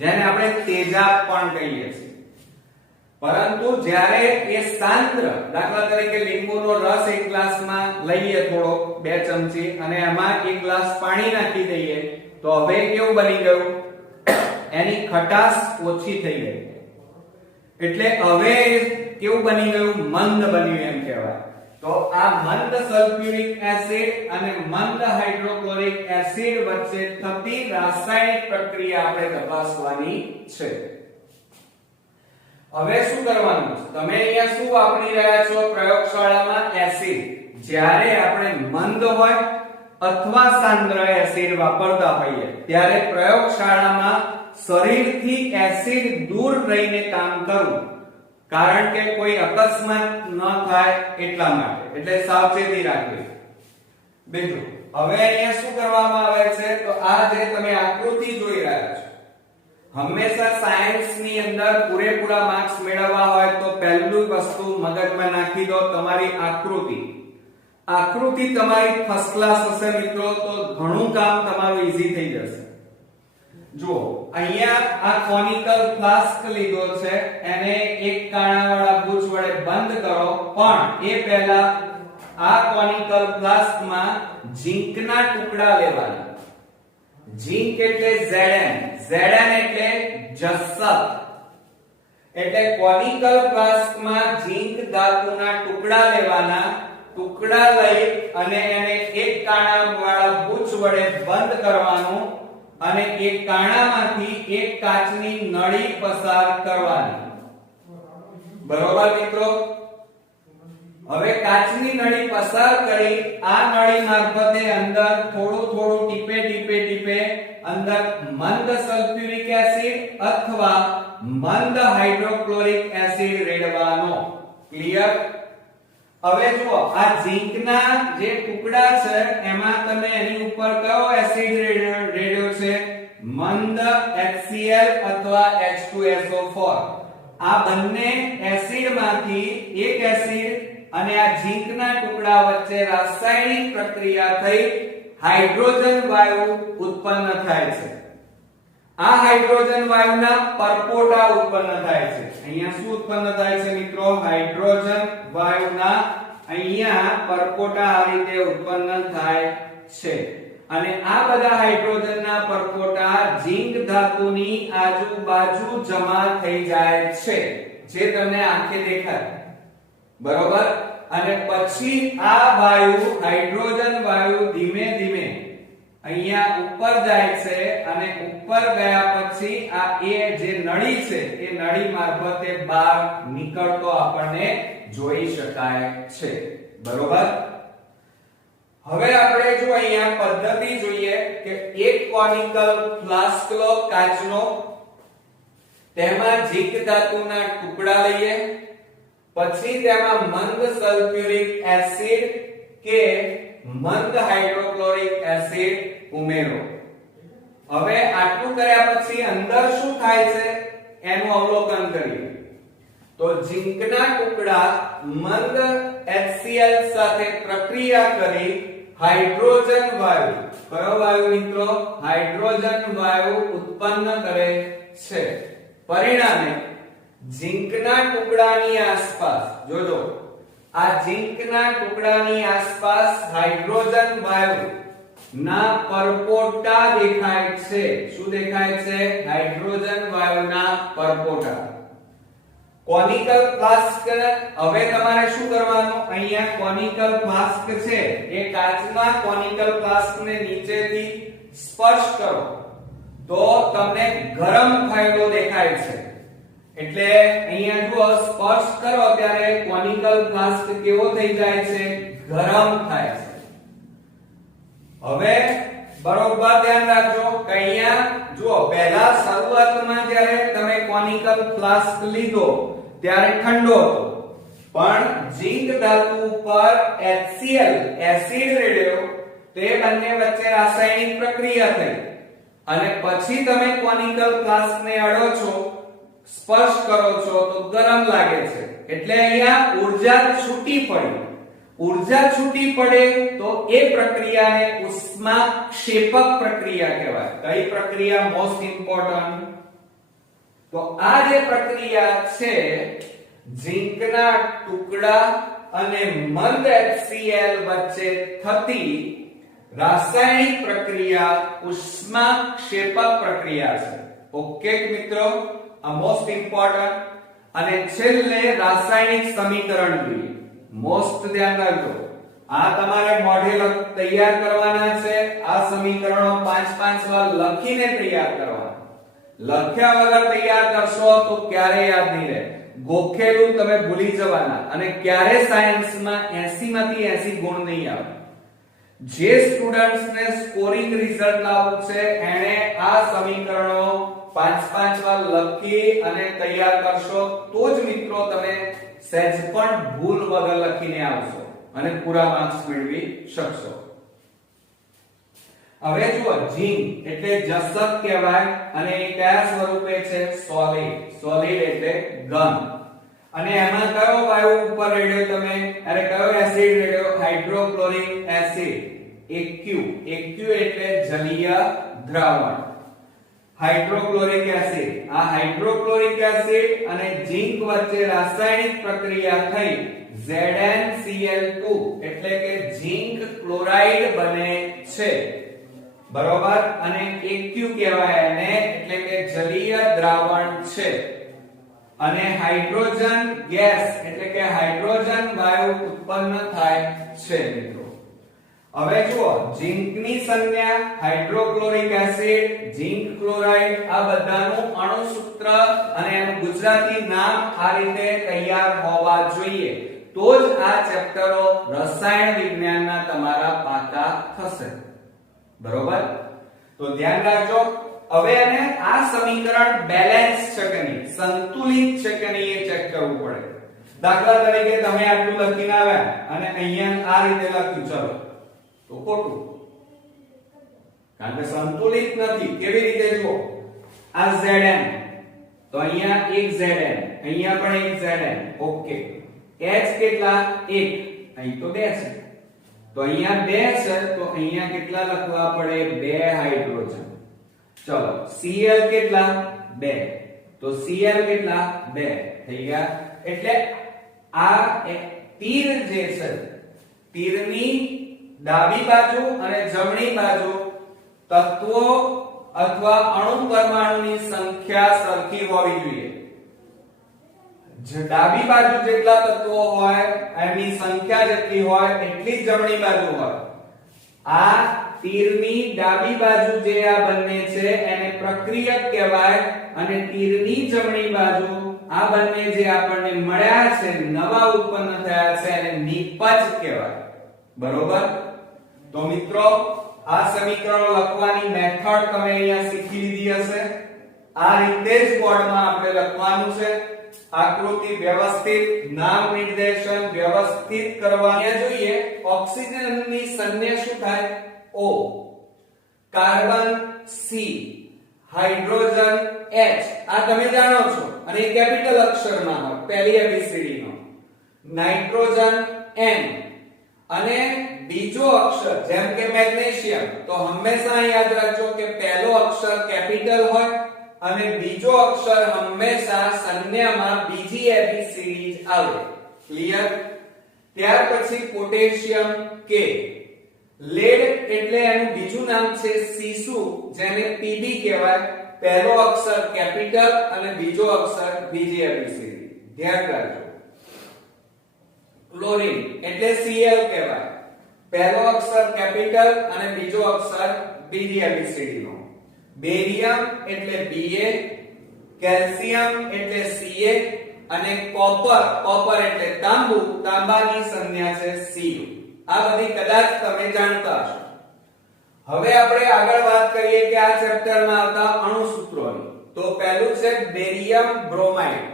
જેને આપણે તેજાબ પણ કહીએ છીએ. પરંતુ જ્યારે એ સાંદ્ર, દાખલા તરીકે લીંબુનો રસ એક ગ્લાસમાં લઈએ થોડો 2 ચમચી અને એમાં 1 ગ્લાસ પાણી નાખી દઈએ તો હવે કેવું બની ગયું? એની ખટાશ ઓછી થઈ ગઈ. એટલે હવે કેવું બની ગયું? મંદ બન્યું એમ કહેવાય. તો આ મંદ સલ્ફ્યુરિક એસિડ અને મંદ હાઇડ્રોક્લોરિક એસિડ વચ્ચે થતી રાસાયણિક પ્રક્રિયા આપણે તપાસવાની છે. હવે શું કરવાનું છે? તમે અહીંયા શું વાપરી રહ્યા છો પ્રયોગશાળામાં? એસિડ. જ્યારે આપણે મંદ હોય અથવા સાંદ્ર એસિડ વાપરતા હોઈએ ત્યારે પ્રયોગશાળામાં શરીરથી એસિડ દૂર રહીને કામ કરવું, કારણ કે કોઈ અકસ્માત ન થાય એટલા માટે. એટલે સાવચેતી રાખવી. બીજું, હવે અહીંયા શું કરવામાં આવે છે? તો આ જે તમે આકૃતિ જોઈ રહ્યા છો, હંમેશા સાયન્સની અંદર પૂરેપૂરા માર્ક્સ મેળવવા હોય તો પહેલું વસ્તુ મગજમાં નાખી દો, તમારી આકૃતિ. આકૃતિ તમારી ફર્સ્ટ ક્લાસ હશે મિત્રો તો ઘણું કામ તમારું ઈઝી થઈ જશે. જો અહીંયા આ કોનિકલ ફ્લાસ્ક લીધો છે, એને એક કાણાવાળા બુચ વડે બંધ કરો, પણ એ પહેલા આ કોનિકલ ફ્લાસ્કમાં ઝીંકના ટુકડા લેવાના. ઝીંક એટલે Zn, Zn એટલે જસત. એટલે કોનિકલ ફ્લાસ્કમાં ઝીંક ધાતુના ટુકડા લેવાના. ટુકડા લઈ અને એને એક કાણાવાળા બુચ વડે બંધ કરવાનું અને એક કાણામાંથી એક કાચની નળી પસાર કરવાની. બરોબર મિત્રો? હવે કાચની નળી પસાર કરી આ નળી મારફતે અંદર થોડું ટીપે અંદર મંદ સલ્ફ્યુરિક એસિડ અથવા મંદ હાઇડ્રોક્લોરિક એસિડ રેડવાનો. ક્લિયર? હવે જુઓ આ ઝીંકના જે ટુકડા છે એમાં તમે એની ઉપર કયો એસિડ રેડ્યો છે? મંદ મંદ HCl અથવા H2SO4 આ બંને એસિડમાંથી એક એસિડ અને આ ઝીંકના ટુકડા વચ્ચે રાસાયણિક પ્રક્રિયા થઈ હાઇડ્રોજન વાયુ ઉત્પન્ન થાય છે. આ હાઇડ્રોજન વાયુના પરપોટા ઉત્પન્ન થાય છે. અહીંયા શું ઉત્પન્ન થાય છે મિત્રો? હાઇડ્રોજન વાયુના અહીંયા પરપોટા આ રીતે ઉત્પન્ન થાય છે. અને આ બધા હાઇડ્રોજનના પરપોટા ઝીંક ધાતુની આજુબાજુ જમા થઈ જાય છે, જે તમને આંખે દેખાય. બરોબર. અને પછી આ વાયુ હાઇડ્રોજન વાયુ ધીમે ધીમે અહીંયા ઉપર જાય છે અને ઉપર ગયા પછી આ એ જે નળી છે એ નળી મારફતે બહાર નીકળતો આપણને જોઈ શકાય છે. બરોબર. હવે આપણે જો અહીંયા પદ્ધતિ જોઈએ કે એક કોનિકલ ફ્લાસ્ક લો કાચનો, તેમાં ઝીંક ધાતુના ટુકડા લઈએ, પછી તેમાં મંદ સલ્ફ્યુરિક એસિડ કે મંદ હાઇડ્રોક્લોરિક એસિડ ઉમેરો. હવે આટલું કર્યા પછી અંદર શું થાય છે એનું અવલોકન કરીએ. તો ઝીંકના ટુકડા મંદ HCl સાથે પ્રક્રિયા કરી હાઇડ્રોજન વાયુ, કયો વાયુ મિત્રો? હાઇડ્રોજન વાયુ ઉત્પન્ન કરે છે. પરિણામે ઝીંકના ટુકડાની આસપાસ જોજો, આ ઝીંકના ટુકડાની આસપાસ હાઇડ્રોજન વાયુ ના પરપોટા દેખાય છે. શું દેખાય છે? હાઇડ્રોજન વાયુના પરપોટા. કોનિકલ ફ્લાસ્ક, હવે તમારે શું કરવાનું? અહીંયા કોનિકલ ફ્લાસ્ક છે એ કાચના કોનિકલ ફ્લાસ્કને નીચેથી સ્પર્શ કરો તો તમને ગરમ થયેલો દેખાય છે. એટલે અહીંયા જો સ્પર્શ કરો ત્યારે કોનિકલ ફ્લાસ્ક કેવો થઈ જાય છે? ગરમ થાય છે. હવે બરોબર ધ્યાન રાખજો કે અહીંયા જો પહેલા શરૂઆતમાં જ્યારે તમે કોનિકલ ફ્લાસ્ક લીધો ત્યારે ઠંડો હતો, પણ ઝીંક ધાતુ ઉપર HCl એસિડ રેડ્યો, તે બંને વચ્ચે રાસાયણિક પ્રક્રિયા થઈ અને પછી તમે કોનિકલ ફ્લાસ્કને અડો છો, સ્પર્શ કરો છો તો ગરમ લાગે છે. એટલે અહીંયા ઊર્જા છૂટી પડી. ઊર્જા છૂટી પડે તો એ પ્રક્રિયાને ઉષ્માક્ષેપક પ્રક્રિયા કહેવાય. કઈ પ્રક્રિયા મોસ્ટ ઇમ્પોર્ટન્ટ? તો આ જે પ્રક્રિયા છે ઝીંકના ટુકડા અને મંદ HCl વચ્ચે થતી રાસાયણિક પ્રક્રિયા ઉષ્માક્ષેપક પ્રક્રિયા છે. ઓકે મિત્રો, આ મોસ્ટ ઇમ્પોર્ટન્ટ. અને છેલ્લે રાસાયણિક સમીકરણ જોઈએ. મોસ્ટ ધ્યાન રાખજો, આ તમારે મોઢે તૈયાર કરવાના છે. આ સમીકરણો 5-5 વાર લખીને તૈયાર કરવાના. લખ્યા વગર તૈયાર કરશો તો ક્યારે યાદ નહીં રહે. ગોખેલું તમે ભૂલી જવાના અને ક્યારે સાયન્સમાં 80 માંથી 80 ગુણ નહીં આવે. જે સ્ટુડન્ટ્સ ને સ્કોરિંગ રિઝલ્ટ લાવવું છે એને આ સમીકરણો 5-5 વાર લખી અને તૈયાર કરશો તો જ મિત્રો તમે સહેજ પણ ભૂલ વગર લખીને આવશો અને પૂરા માર્ક્સ મેળવી શકશો. હવે જુઓ, ઝીંક એટલે જસત કહેવાય અને એ કયા સ્વરૂપે છે? સોલિડ. સોલિડ એટલે ઘન. અને એમાં કયો વાયુ ઉપર રેડ્યો તમે? અરે કયો એસિડ રેડ્યો? Hydrochloric acid AQ. AQ એટલે જલીય દ્રાવણ. હાઇડ્રોક્લોરિક એસિડ, આ હાઇડ્રોક્લોરિક એસિડ અને ઝીંક વચ્ચે રાસાયણિક પ્રક્રિયા થઈ ZnCl2 એટલે કે ઝીંક ક્લોરાઇડ બને છે. બરોબર. અને AQ કહેવાય એને, એટલે કે જલીય દ્રાવણ છે. અને હાઇડ્રોજન ગેસ એટલે કે હાઇડ્રોજન વાયુ ઉત્પન્ન થાય છે મિત્રો. હવે જુઓ, ઝીંકની સંજ્ઞા હાઇડ્રોક્લોરિક એસિડ, ઝીંક ક્લોરાઇડ, આ બધાનું અણુસૂત્ર અને એનું ગુજરાતી નામ આ રીતે તૈયાર હોવા જોઈએ, તો જ આ ચેપ્ટરો રસાયણ વિજ્ઞાનના તમારા પાકા થશે. બરોબર. તો ધ્યાન રાખજો. હવે એને આ સમીકરણ બેલેન્સ છે કે નહીં, સંતુલિત છે કે નહીં એ ચેક કરવું પડે. દાખલા તરીકે તમે આટલું લખીને આવ્યા અને અહીંયા આ રીતે લખ્યું, ચલો તો ખોટું. કારણ કે સંતુલિત નથી. કેવી રીતે જુઓ, આ Zn તો અહીંયા એક Zn, અહીંયા પણ એક Zn. ઓકે, H કેટલા? 1. અહીં તો 2 છે, તો અહીંયા 2 છે, તો અહીંયા કેટલા લખવા પડે? 2 હાઇડ્રોજન. ચલો, Cl કેટલા? 2. તો Cl કેટલા? 2 થઈ ગયા. એટલે આ તીર જે છે, તીરની ડાબી બાજુ અને જમણી બાજુ તત્વો અથવા અણુ પરમાણુની સંખ્યા સરખી હોવી જોઈએ. જે ડાબી બાજુ જેટલા તત્વો હોય એની સંખ્યા જેટલી હોય એટલી જ જમણી બાજુ હોય. આ તીરની ડાબી બાજુ જે આ બંને છે એને પ્રક્રિયક કહેવાય, અને તીરની જમણી બાજુ આ બંને જે આપણને મળ્યા છે, નવા ઉત્પન્ન થયા છે, એને નિપજ કહેવાય. બરોબર? તો મિત્રો, આ સમીકરણો લખવાની મેથડ તમે અહીંયા શીખી લીધી હશે. આ રીતે જ બોર્ડમાં આપણે લખવાનું છે. આકૃતિ વ્યવસ્થિત, નામ નિર્દેશન વ્યવસ્થિત કરવાની જોઈએ. ઓક્સિજનની સંજ્ઞા શું થાય? O, carbon C, hydrogen H. આ તમે જાણો છો, અને એ કેપિટલ અક્ષરમાં હોય, પહેલી ABCD નો. નાઇટ્રોજન N, અને બીજો અક્ષર જેમ કે મેગ્નેશિયમ, તો હંમેશા યાદ રાખજો કે પહેલો અક્ષર કેપિટલ હોય અને બીજો અક્ષર હંમેશા સંજ્ઞામાં બીજી ABCD આવે. ક્લિયર? ત્યાર પછી પોટેશિયમ K. લેડ એટલે એનું બીજું નામ છે સીસુ, જેને Pb કહેવાય. પહેલો અક્ષર કેપિટલ અને બીજો અક્ષર બીજી ABCD. ધ્યાન રાખજો. ક્લોરીન એટલે Cl કહેવાય. પહેલો અક્ષર કેપિટલ અને બીજો અક્ષર બીજી ABCD નો. બેરિયમ એટલે Ba, કેલ્શિયમ એટલે Ca, અને કોપર એટલે તાંબુ, તાંબાની સંજ્ઞા છે Cu. આ બધી કદાચ તમે જાણતા હશો. હવે આપણે આગળ વાત કરીએ કે આ ચેપ્ટરમાં આવતા અણુસૂત્રોની. તો પહેલું છે બેરિયમ બ્રોમાઇડ.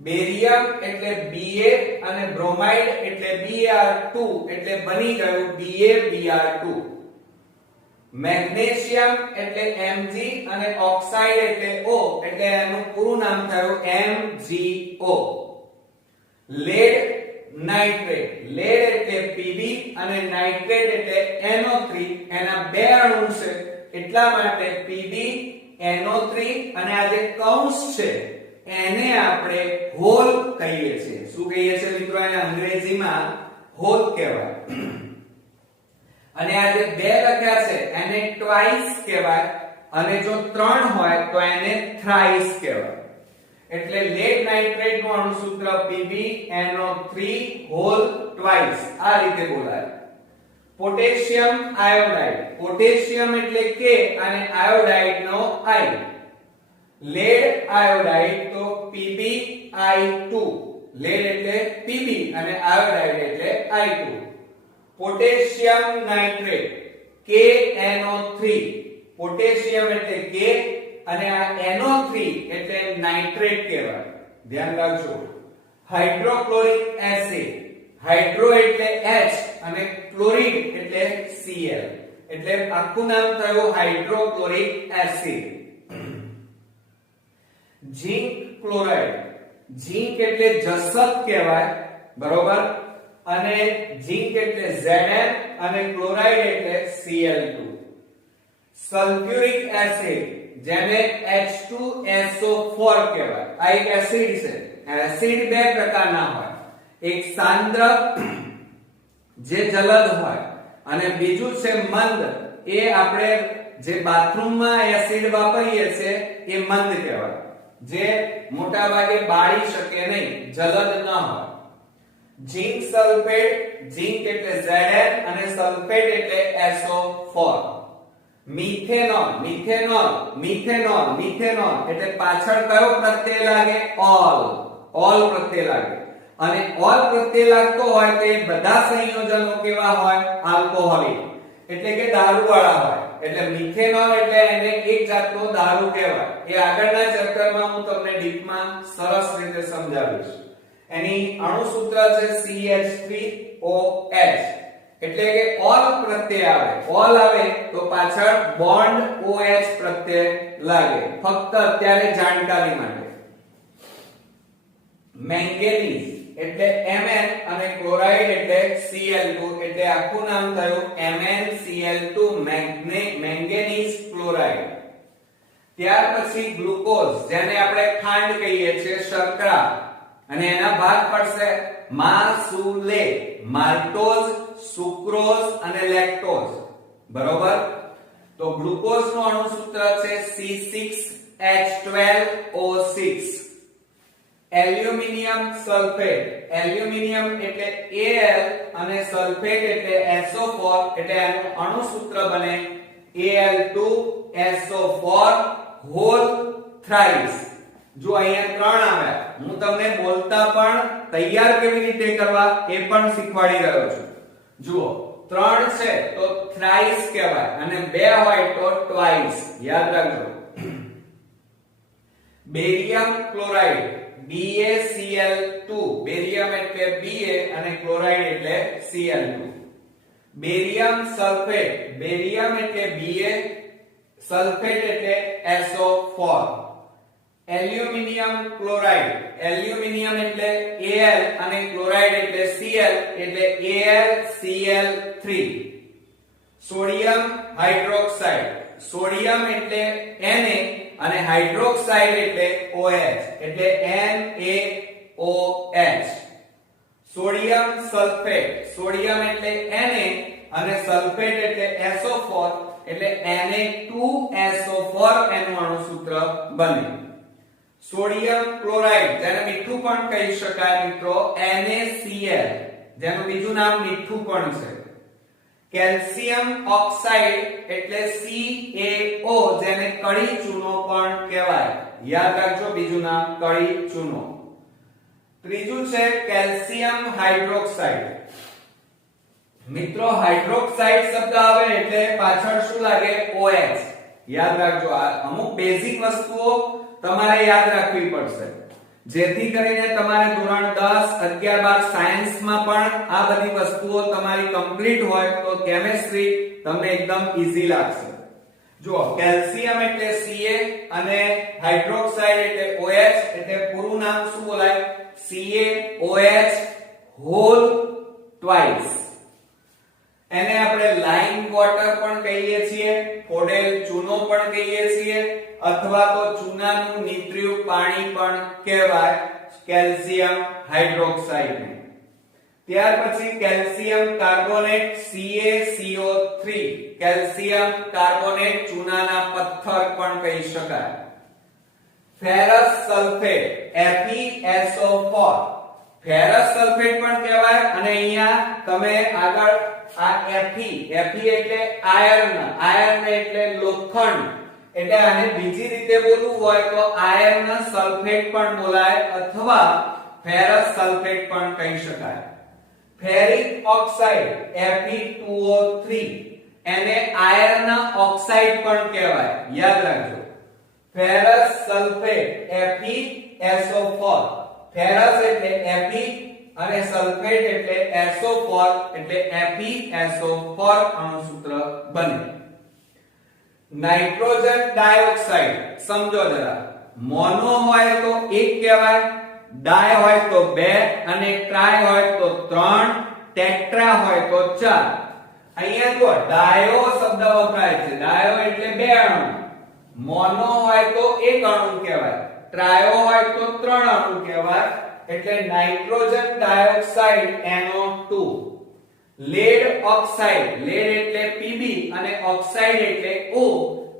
બેરિયમ એટલે Ba અને બ્રોમાઇડ એટલે Br2, એટલે બની ગયું BaBr2. મેગ્નેશિયમ એટલે Mg અને ઓક્સાઇડ એટલે O, એટલે એનું પૂરું નામ થયું MgO. લેડ નાઇટ્રેટ, લેડ એટલે Pb અને નાઇટ્રેટ એટલે NO3. એના બે અણુ છે એટલા માટે PbNO3, અને આ જે કૌંસ છે એને આપણે હોલ કહીએ છીએ. શું કહીએ છીએ મિત્રો? એને અંગ્રેજીમાં હોલ કહેવાય. અને આ જે બે લખ્યા છે એને ટ્વાઇસ કહેવાય, અને જો ત્રણ હોય તો એને થ્રાઇસ કહેવાય. એટલે લેડ નાઇટ્રેટ નું અણુસૂત્ર PbNO3 હોલ ટ્વાઇસ. આ રીતે બોલાય. Potassium iodide. પોટેશિયમ એટલે K અને આયોડાઇડ નો I. લેડ આયોડાઇડ તો PbI2. લેડ એટલે Pb અને આયોડાઇડ એટલે I2. Potassium nitrate KNO3. Potassium એટલે K અને આ NO3 એટલે નાઇટ્રેટ કહેવાય. ધ્યાન રાખજો. Hydrochloric acid. હાઇડ્રો એટલે H અને ક્લોરિડ એટલે Cl, એટલે આખું નામ થયું hydrochloric acid. Zinc chloride. Zinc એટલે જસત કહેવાય. બરોબર? અને ઝિંક એટલે Zn અને ક્લોરાઇડ એટલે Cl2. સલ્ફ્યુરિક એસિડ જેને H2SO4 કહેવાય. આ એક એસિડ છે. એસિડ બે પ્રકારના હોય. એક સાંદ્ર જે જલદ હોય, અને બીજું છે મંદ. એ આપણે જે બાથરૂમમાં એસિડ વાપરીએ છીએ એ મંદ કહેવાય, જે મોટા ભાગે બાળી શકે નહીં, જલદ ન હોય. Zinc sulphate. ઝિંક એટલે Zn અને સલ્ફેટ એટલે SO4. મિથેનોલ. મિથેનોલ એટલે પાછળ કયો પ્રત્યય લાગે? ઓલ પ્રત્યય લાગે. અને ઓલ પ્રત્યય લાગતો હોય તો એ બધા સંયોજનો કેવા હોય? આલ્કોહોલિક, એટલે કે દારૂવાળા હોય. એટલે મિથેનોલ એટલે એને એક જાતનો દારૂ કહેવાય. એ આગળના ચેપ્ટરમાં હું તમને ડીપમાં સરસ રીતે સમજાવીશ. એની અણુસૂત્ર છે CH3OH. એટલે કે ઓલ પ્રત્યય આવે, ઓલ આવે તો પાછળ બોન્ડ OH પ્રત્યય લાગે, ફક્ત અત્યારે જાણકારી માટે. મેંગેનીઝ એટલે Mn અને ક્લોરાઇડ એટલે Cl2 એટલે આખું નામ થયું MnCl2 મેંગેનીઝ ક્લોરાઇડ. ત્યાર પછી ગ્લુકોઝ જેને આપણે ખાંડ કહીએ છીએ, શર્કરા, અને એના ભાગ પડશે માસુલે, માલ્ટોઝ, સુક્રોઝ અને લેક્ટોઝ. બરોબર? તો ગ્લુકોઝ નું અણુસૂત્ર છે C6H12O6. એલ્યુમિનિયમ સલ્ફેટ, એલ્યુમિનિયમ એટલે Al અને સલ્ફેટ એટલે SO4 એટલે એનું અણુસૂત્ર બને Al2SO4 હોલ થ્રાઇસ. જો અહીંયા ત્રણ આવ્યા, હું તમને બોલતા પણ તૈયાર કેવી રીતે કરવા એ પણ શીખવાડી રહ્યો છું. જુઓ, ત્રણ છે તો થ્રાઇસ કહેવાય અને બે હોય તો ટ્વાઇસ. યાદ રાખજો. બેરિયમ ક્લોરાઇડ BaCl2, બેરિયમ એટલે Ba અને ક્લોરાઇડ એટલે Cl2. બેરિયમ સલ્ફેટ, બેરિયમ એટલે Ba, સલ્ફેટ એટલે SO4. એલ્યુમિનિયમ ક્લોરાઇડ, એલ્યુમિનિયમ એટલે Al અને ક્લોરાઇડ એટલે Cl એટલે AlCl3. સોડિયમ હાઇડ્રોક્સાઇડ, સોડિયમ એટલે Na અને હાઇડ્રોક્સાઇડ એટલે OH એટલે NaOH. સોડિયમ સલ્ફેટ, સોડિયમ એટલે Na અને સલ્ફેટ એટલે SO4 એટલે Na2SO4 એનું અણુસૂત્ર બને. સોડિયમ ક્લોરાઇડ જેને મીઠું પણ કહી શકાય મિત્રો, NaCl જેનું બીજું નામ મીઠું પણ છે. કેલ્શિયમ ઓક્સાઇડ એટલે CaO જેને કળી ચૂનો પણ કહેવાય. યાદ રાખજો, બીજું નામ કળી ચૂનો. ત્રીજું છે કેલ્શિયમ હાઇડ્રોક્સાઇડ. મિત્રો હાઇડ્રોક્સાઇડ શબ્દ આવે એટલે પાછળ શું લાગે? OH. યાદ રાખજો, આ અમુક બેઝિક વસ્તુઓ તમારે યાદ રાખવી પડશે, જેથી કરીને તમારે ધોરણ 10, 11, 12 સાયન્સમાં પણ આ બધી વસ્તુઓ તમારી કમ્પ્લીટ હોય તો કેમેસ્ટ્રી તમને એકદમ ઈઝી લાગશે. જુઓ, કેલ્શિયમ એટલે Ca અને હાઇડ્રોક્સાઇડ એટલે OH એટલે પૂરું નામ શું બોલાય? CaOH whole twice. એને આપણે લાઇમ વોટર પણ કહીએ છીએ, ફોડેલ ચૂનો પણ કહીએ છીએ, અથવા તો ચૂનાનું નિત્ર્યુક પાણી પણ કહેવાય કેલ્શિયમ હાઇડ્રોક્સાઇડ. ત્યાર પછી calcium carbonate CaCO3, calcium carbonate ચૂનાના પથ્થર પણ કહી શકાય. Ferrous sulphate FeSO4, ferrous sulphate પણ કહેવાય. અને અહીંયા તમે આગળ આ Fe એટલે આયર્ન, આયર્ન એટલે લોખંડ, એટલે આને બીજી રીતે બોલવું હોય તો આયર્ન સલ્ફેટ પણ બોલાય અથવા ફેરસ સલ્ફેટ પણ કહી શકાય. ફેરિક ઓક્સાઇડ Fe2O3 એને આયર્ન ઓક્સાઇડ પણ કહેવાય. યાદ રાખજો, ફેરસ સલ્ફેટ FeSO4, ફેરસ એટલે Fe અને સલ્ફેટ એટલે SO4 એટલે FeSO4 અણુસૂત્ર બને. નાઇટ્રોજન ડાયોક્સાઇડ સમજો જરા, મોનો હોય તો એક કહેવાય, ડાય હોય તો બે અને ટ્રાય હોય તો ત્રણ, ટેટ્રા હોય તો ચાર. અહીંયા જો ડાયો શબ્દ વપરાય છે, ડાયો એટલે બે અણુ, મોનો હોય તો એક અણુ કહેવાય, ટ્રાયો હોય તો ત્રણ અણુ કહેવાય એટલે nitrogen dioxide NO2. Lead oxide, lead એટલે Pb અને ઓક્સાઇડ એટલે O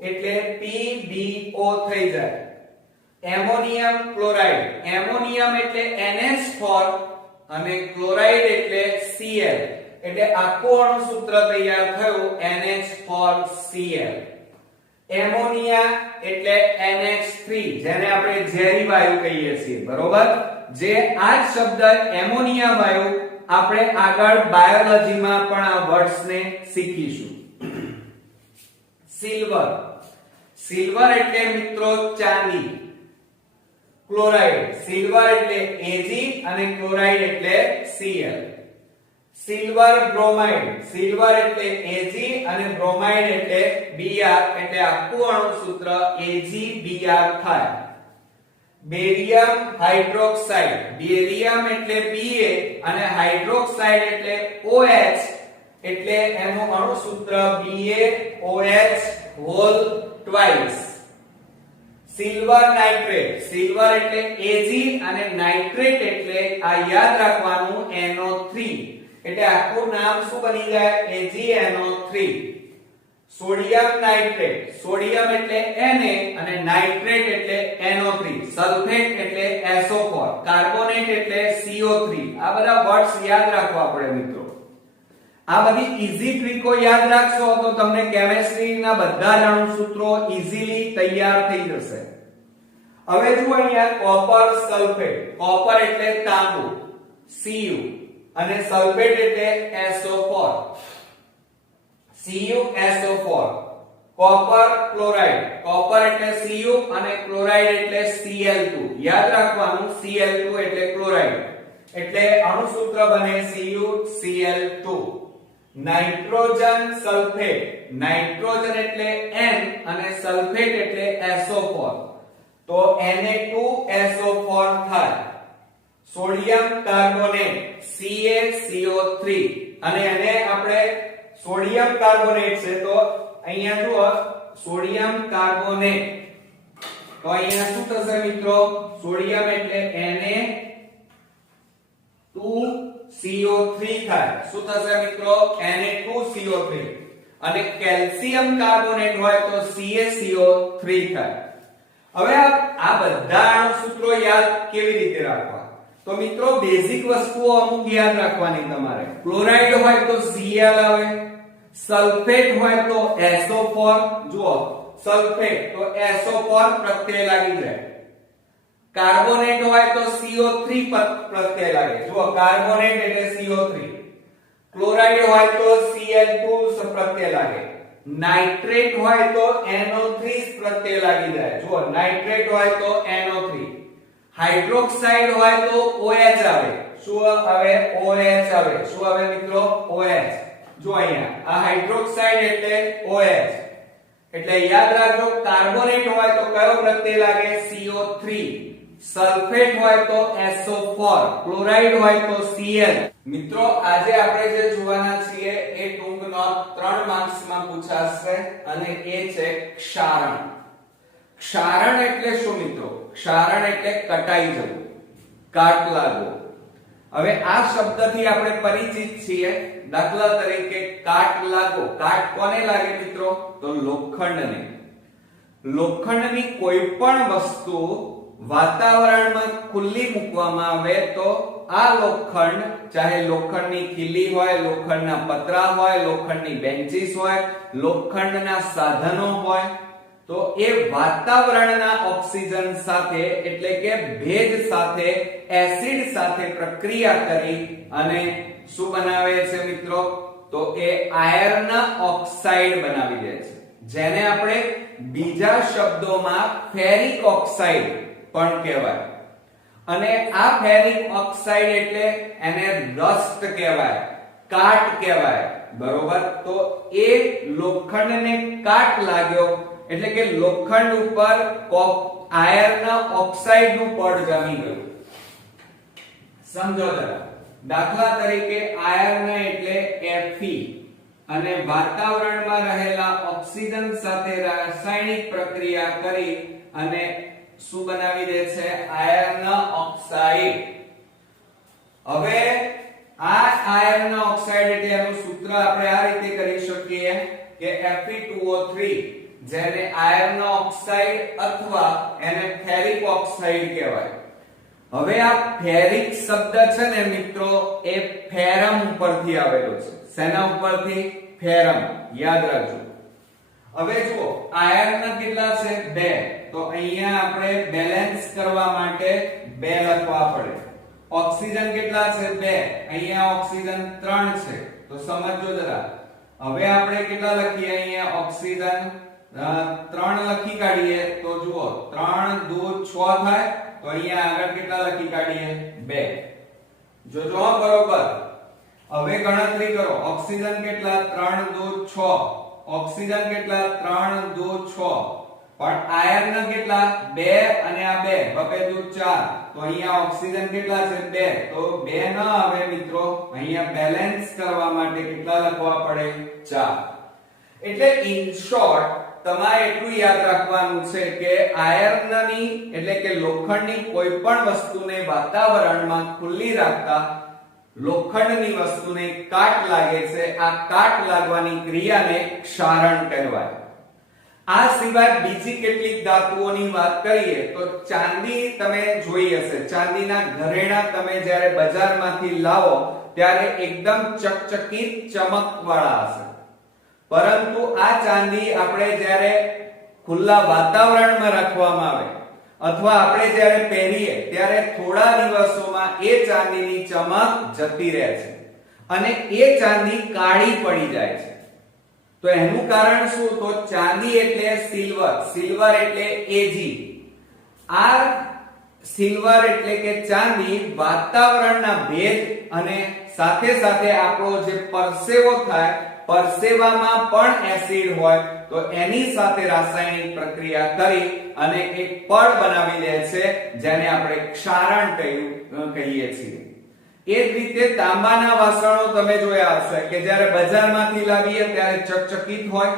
એટલે PbO થઈ જાય. એમોનિયમ ક્લોરાઇડ, એમોનિયમ એટલે NH4 અને ક્લોરાઇડ એટલે Cl એટલે આખું અણુસૂત્ર તૈયાર થયું NH4Cl. એમોનિયા એટલે NH3 જેને આપણે ઝેરી વાયુ કહીએ છીએ. બરોબર? જે આ જ શબ્દ એમોનિયા વાયુ આપણે આગળ બાયોલોજીમાં પણ આ વર્ડ્સને શીખીશું. સિલ્વર, સિલ્વર એટલે મિત્રો ચાંદી. ક્લોરાઇડ, સિલ્વર એટલે Ag અને ક્લોરાઇડ એટલે Cl. સિલ્વર બ્રોમાઇડ, સિલ્વર એટલે Ag અને બ્રોમાઇડ એટલે Br, એટલે આખું અણુસૂત્ર AgBr થાય. બેરિયમ હાઇડ્રોક્સાઇડ, બેરિયમ એટલે Ba અને હાઇડ્રોક્સાઇડ એટલે OH, એટલે એનું અણુસૂત્ર BaOH whole twice. Silver nitrate, silver એટલે Ag અને નાઇટ્રેટ એટલે આ યાદ રાખવાનું NO3, એટલે આખું નામ શું બની જાય AgNO3. સોડિયમ નાઇટ્રેટ, સોડિયમ એટલે Na અને નાઇટ્રેટ એટલે NO3, સલ્ફેટ એટલે SO4, કાર્બોનેટ એટલે CO3. આ બધા વર્ડ્સ યાદ રાખવા પડે મિત્રો. આ બધી ઈઝી ટ્રીકો યાદ રાખશો તો તમને કેમિસ્ટ્રીના બધા જ અણુસૂત્રો ઈઝીલી તૈયાર થઈ જશે. હવે જુઓ અહીંયા કોપર સલ્ફેટ, કોપર એટલે તાંબુ Cu અને સલ્ફેટ એટલે SO4, CuSO4. Copper chloride, copper એટલે Cu અને ક્લોરાઇડ એટલે Cl2. યાદ રાખવાનું Cl2 એટલે ક્લોરાઇડ, એટલે અણુસૂત્ર બને CuCl2. નાઇટ્રોજન સલ્ફેટ, નાઇટ્રોજન એટલે N અને સલ્ફેટ એટલે SO4, તો Na2SO4 થાય. સોડિયમ કાર્બોનેટ CaCO3 અને એને આપણે સોડિયમ કાર્બોનેટ છે તો અહીંયા જુઓ સોડિયમ કાર્બોનેટ, તો અહીંયા શું થશે મિત્રો? સોડિયમ એટલે Na2CO3 થાય. શું થશે મિત્રો? Na2CO3. અને કેલ્શિયમ કાર્બોનેટ હોય તો CaCO3 થાય. હવે આ બધા અણુસૂત્રો યાદ કેવી રીતે રાખવા? તો મિત્રો બેઝિક વસ્તુઓ અમુક યાદ રાખવાની તમારે. ક્લોરાઇડ હોય તો Cl આવે, સલ્ફેટ હોય તો SO4, જુઓ સલ્ફેટ તો SO4 પ્રત્યય લાગી જાય. કાર્બોનેટ હોય તો CO3 પ્રત્યય લાગે, જુઓ કાર્બોનેટ એટલે CO3. ક્લોરાઇડ હોય તો Cl2 પ્રત્યય લાગે. નાઇટ્રેટ હોય તો NO3 પ્રત્યય લાગી જાય, જુઓ નાઇટ્રેટ હોય તો NO3. હાઇડ્રોક્સાઇડ હોય તો OH આવે. શું આવે? OH આવે. શું આવે મિત્રો? OH. જો અહીંયા આ હાઇડ્રોક્સાઇડ એટલે OH, એટલે યાદ રાખજો કાર્બોનેટ હોય તો કયો પ્રત્યય લાગે? CO3. સલ્ફેટ હોય તો SO4, ક્લોરાઇડ હોય તો Cl. મિત્રો આજે આપણે જે જોવાના છીએ એ ટૂંક નોંધ 3 માર્ક્સમાં પૂછાશે અને એ છે ક્ષારણ. ક્ષારણ એટલે શું મિત્રો? ક્ષારણ એટલે કટાઈ જવું, કાટ લાગવો. હવે આ શબ્દથી આપણે પરિચિત છીએ. દાખલા તરીકે કાટ લાગવો, કાટ કોને લાગે મિત્રો? તો લોખંડને. લોખંડની કોઈ પણ વસ્તુ વાતાવરણમાં ખુલ્લી મૂકવામાં આવે તો આ લોખંડ, ચાહે લોખંડની ખીલી હોય, લોખંડના પતરા હોય, લોખંડની બેન્ચીસ હોય, લોખંડના સાધનો હોય, તો એ વાતાવરણના ઓક્સિજન સાથે એટલે કે ભેજ સાથે, એસિડ સાથે પ્રક્રિયા કરી અને શું બનાવે છે મિત્રો? તો એ આયર્ન ઓક્સાઇડ બનાવી દે છે, જેને આપણે બીજા શબ્દોમાં ફેરિક ઓક્સાઇડ પણ કહેવાય. અને આ ફેરિક ઓક્સાઇડ એટલે એને રસ્ટ કહેવાય, કાટ કહેવાય, બરોબર? તો એ લોખંડને કાટ લાગ્યો એટલે કે લોખંડ ઉપર આયર્ન ઓક્સાઇડ નું પડ જામી ગયું. સમજો જરા. દાખલા તરીકે આયર્ન એટલે Fe અને વાતાવરણમાં રહેલા ઓક્સિજન સાથે રાસાયણિક પ્રક્રિયા કરી અને શું બનાવી દે છે? Iron oxide. હવે આ આયર્ન ઓક્સાઇડ એટલે એનું સૂત્ર આપણે આ રીતે કરી શકીએ કે Fe2O3, જેને આયર્ન ઓક્સાઇડ અથવા એને ફેરિક ઓક્સાઇડ કહેવાય. હવે આ ફેરિક શબ્દ છે ને મિત્રો એ ફેરમ ઉપરથી આવેલો છે. શેના ઉપરથી? ફેરમ. યાદ રાખજો. હવે જુઓ આયર્ન કેટલા છે? 2. તો અહીંયા આપણે બેલેન્સ કરવા માટે 2 લખવા પડે. ઓક્સિજન કેટલા છે? 2. અહીંયા ઓક્સિજન 3 છે. તો સમજો જરા. હવે આપણે કેટલા લખીએ? અહીંયા ઓક્સિજન 3 લખી કાઢીએ તો જુઓ 3 2 6 થાય. તો અહીંયા આગળ કેટલા લખી કાઢીએ? 2. જોજો બરોબર. હવે ગણતરી કરો, ઓક્સિજન કેટલા 3 2 6, ઓક્સિજન કેટલા 3 2 6, પણ આયર્ન કેટલા 2 અને આ 2 બબે દુ 4, તો અહીંયા ઓક્સિજન કેટલા છે 2, તો 2 ન આવે મિત્રો, અહીંયા બેલેન્સ કરવા માટે કેટલા લખવા પડે 4. એટલે ઇન શોર્ટ તમારે એટલું યાદ રાખવાનું છે કે આયર્નની એટલે કે લોખંડની કોઈ પણ વસ્તુને વાતાવરણમાં ખુલ્લી રાખતા લોખંડની વસ્તુને કાટ લાગે છે, આ કાટ લાગવાની ક્રિયાને ક્ષારણ કહેવાય. આ સિવાય બીજી કેટલીક ધાતુઓની વાત કરીએ તો ચાંદી તમે જોઈ હશે, ચાંદીના ઘરેણા તમે જ્યારે બજારમાંથી લાવો ત્યારે એકદમ ચકચકિત ચમકવાળા હશે, પરંતુ આ ચાંદી આપણે જ્યારે ખુલ્લા વાતાવરણમાં રાખવામાં આવે અથવા આપણે જ્યારે પહેરીએ ત્યારે થોડા દિવસોમાં એ ચાંદીની ચમક જતી રહે છે અને એ ચાંદી કાળી પડી જાય છે. તો એનું કારણ શું? તો ચાંદી એટલે સિલ્વર, સિલ્વર એટલે Ag. આ સિલ્વર એટલે કે ચાંદી વાતાવરણના ભેજ અને સાથે સાથે આપણો જે પરસેવો થાય, પરસેવામાં પણ એસિડ હોય તો એની સાથે રાસાયણિક પ્રક્રિયા કરી અને એક પડ બનાવી દે છે, જેને આપણે ક્ષારણ કહીએ છીએ. એ જ રીતે તાંબાના વાસણો તમે જોયા હશે કે જ્યારે બજારમાંથી લાવીએ ત્યારે ચકચકિત હોય,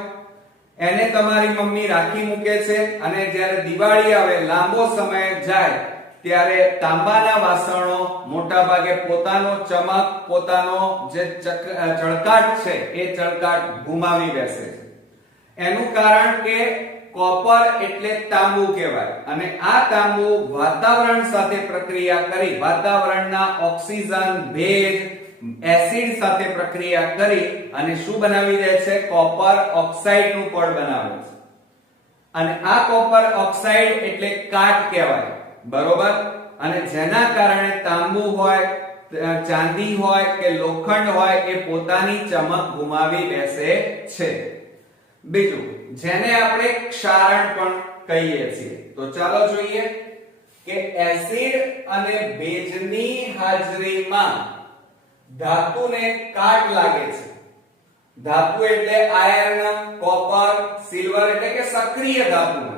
એને તમારી મમ્મી રાખી મૂકે છે અને જ્યારે દિવાળી આવે, લાંબો સમય જાય ત્યારે તાંબાના વાસણો મોટા ભાગે પોતાનો ચમક, પોતાનો જે ચળકાટ છે એ ચળકાટ ગુમાવી બેસે છે. એનું કારણ કે કોપર એટલે તાંબુ કહેવાય અને આ તાંબુ વાતાવરણ સાથે પ્રક્રિયા કરી, વાતાવરણના ઓક્સિજન, ભેજ, એસિડ સાથે પ્રક્રિયા કરી અને શું બનાવી દે છે? કોપર ઓક્સાઇડ નું પડ બનાવે છે. અને આ કોપર ઓક્સાઇડ એટલે કાટ કહેવાય, બરોબર? અને જેના કારણે તાંબુ હોય, ચાંદી હોય કે લોખંડ હોય એ પોતાની ચમક ગુમાવી બેસે છે. બીજું જેને આપણે ક્ષારણ પણ કહીએ છીએ, તો ચાલો જોઈએ કે એસિડ અને ભેજની હાજરીમાં ધાતુને કાટ લાગે છે. ધાતુ એટલે આયર્ન, કોપર, સિલ્વર એટલે કે સક્રિય ધાતુને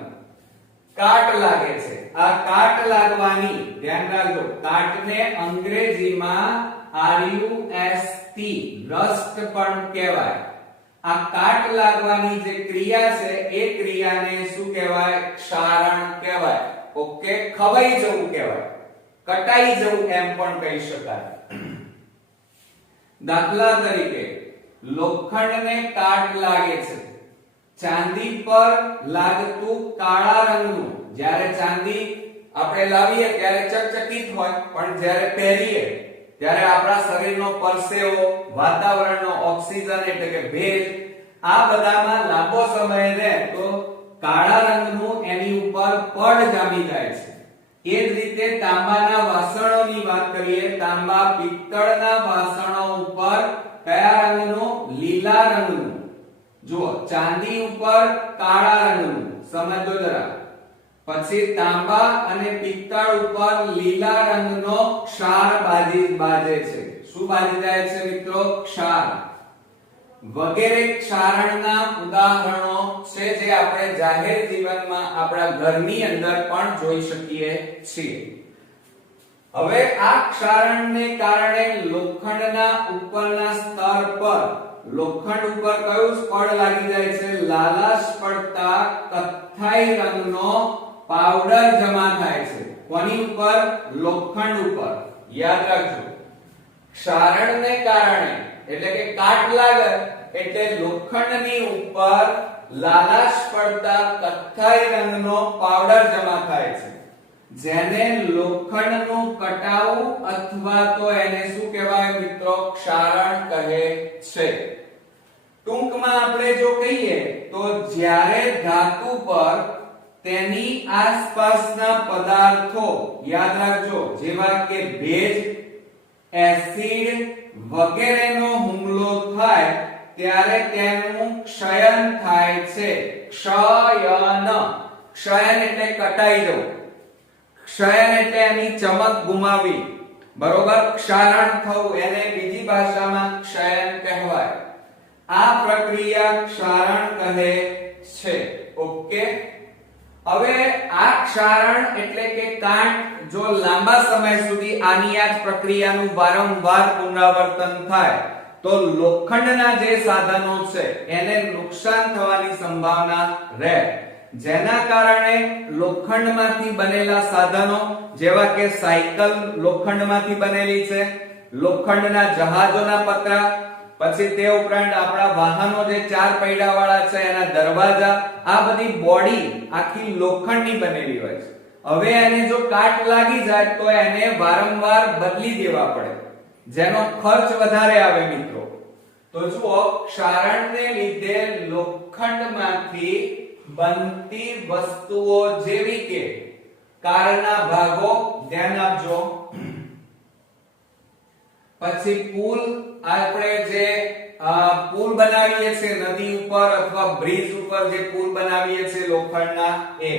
કાટ લાગે છે. આ કાટ લાગવાની, ધ્યાન રાખજો, કાટને અંગ્રેજીમાં RUST રસ્ટ પણ કહેવાય. આ કાટ લાગવાની જે ક્રિયા છે એ ક્રિયાને શું કહેવાય? ક્ષારણ કહેવાય. ઓકે, ખવાઈ જવું કહેવાય, કટાઈ જવું એમ પણ કહી શકાય. દાખલા તરીકે લોખંડને કાટ લાગે છે, ચાંદી પર લાગતું કાળા રંગનું, જ્યારે ચાંદી આપણે લાવીએ ત્યારે ચકચકિત હોય, પણ જ્યારે પહેરીએ ત્યારે આપણા શરીરનો પરસેવો, વાતાવરણનો ઓક્સિજન એટલે કે ભેજ, આ બધામાં લાંબો સમય રહે તો કાળા રંગનું એની ઉપર પડ જામી જાય છે. એ જ રીતે તાંબાના વાસણોની વાત કરીએ, તાંબા પિત્તળના વાસણો ઉપર કયા રંગનું? લીલા રંગનું. જુઓ, ચાંદી ઉપર કાળા રંગનું, સમજો જરા. પછી તાંબા અને પિત્તળ ઉપર લીલા રંગનો ક્ષાર બાજે છે. શું બાજી જાય છે મિત્રો? ક્ષાર. વગેરે ક્ષારણના ઉદાહરણો છે જે આપણે જાહેર જીવનમાં આપણા ઘરની અંદર પણ જોઈ શકીએ છીએ. હવે આ ક્ષારણને કારણે લોખંડના ઉપરના સ્તર પર, લોખંડ ઉપર કયું પડ લાગી જાય છે? લાલાશ પડતા કથ્થાઈ રંગનો પાવડર જમા થાય છે. કોની ઉપર? લોખંડ ઉપર. યાદ રાખજો, ક્ષારણને કારણે એટલે કે કાટ લાગે એટલે લોખંડની ઉપર લાલાશ પડતા કથ્થાઈ રંગનો પાવડર જમા થાય છે, જેને લોખંડનું કટાવું અથવા તો એને શું કહેવાય મિત્રો? ક્ષારણ કહે છે. ટૂંકમાં આપણે જો કહીએ તો જ્યારે ધાતુ પર તેની આસપાસના પદાર્થો, યાદ રાખજો, જેવા કે ભેજ, એસિડ વગેરેનો હુમલો થાય ત્યારે તેનું ક્ષયન થાય છે. ક્ષયન, ક્ષયન એટલે કટાઈ જવું, ક્ષયન એટલે એની ચમક ગુમાવી, બરોબર, ક્ષારણ થવું એને બીજી ભાષામાં ક્ષયન કહેવાય. આ પ્રક્રિયા ક્ષારણ કહે છે. ઓકે, હવે આ ક્ષારણ એટલે કે કાટ જો લાંબા સમય સુધી આની આ પ્રક્રિયાનું વારંવાર પુનરાવર્તન થાય તો લોખંડના જે સાધનો છે એને નુકસાન થવાની સંભાવના રહે, જેના કારણે લોખંડમાંથી બનેલા સાધનો જેવા કે સાયકલ લોખંડમાંથી બનેલી છે, લોખંડના જહાજોના પતરા, પછી તે ઉપરાંત આપણા વાહનો જે ચાર પૈડા વાળા છે એના દરવાજા, આ બધી બોડી આખી લોખંડની બનેલી હોય છે. હવે એને જો કાટ લાગી જાય તો એને વારંવાર બદલી દેવા પડે, જેનો ખર્ચ વધારે આવે મિત્રો. તો જુઓ, ક્ષારણને લીધે લોખંડમાંથી બનતી વસ્તુઓ જેવી કે કારના ભાગો, ધ્યાન આપજો, પછી પુલ, આપણે જે પુલ બનાવીએ છીએ નદી ઉપર અથવા બ્રિજ ઉપર જે પુલ બનાવીએ છીએ લોખંડના એ,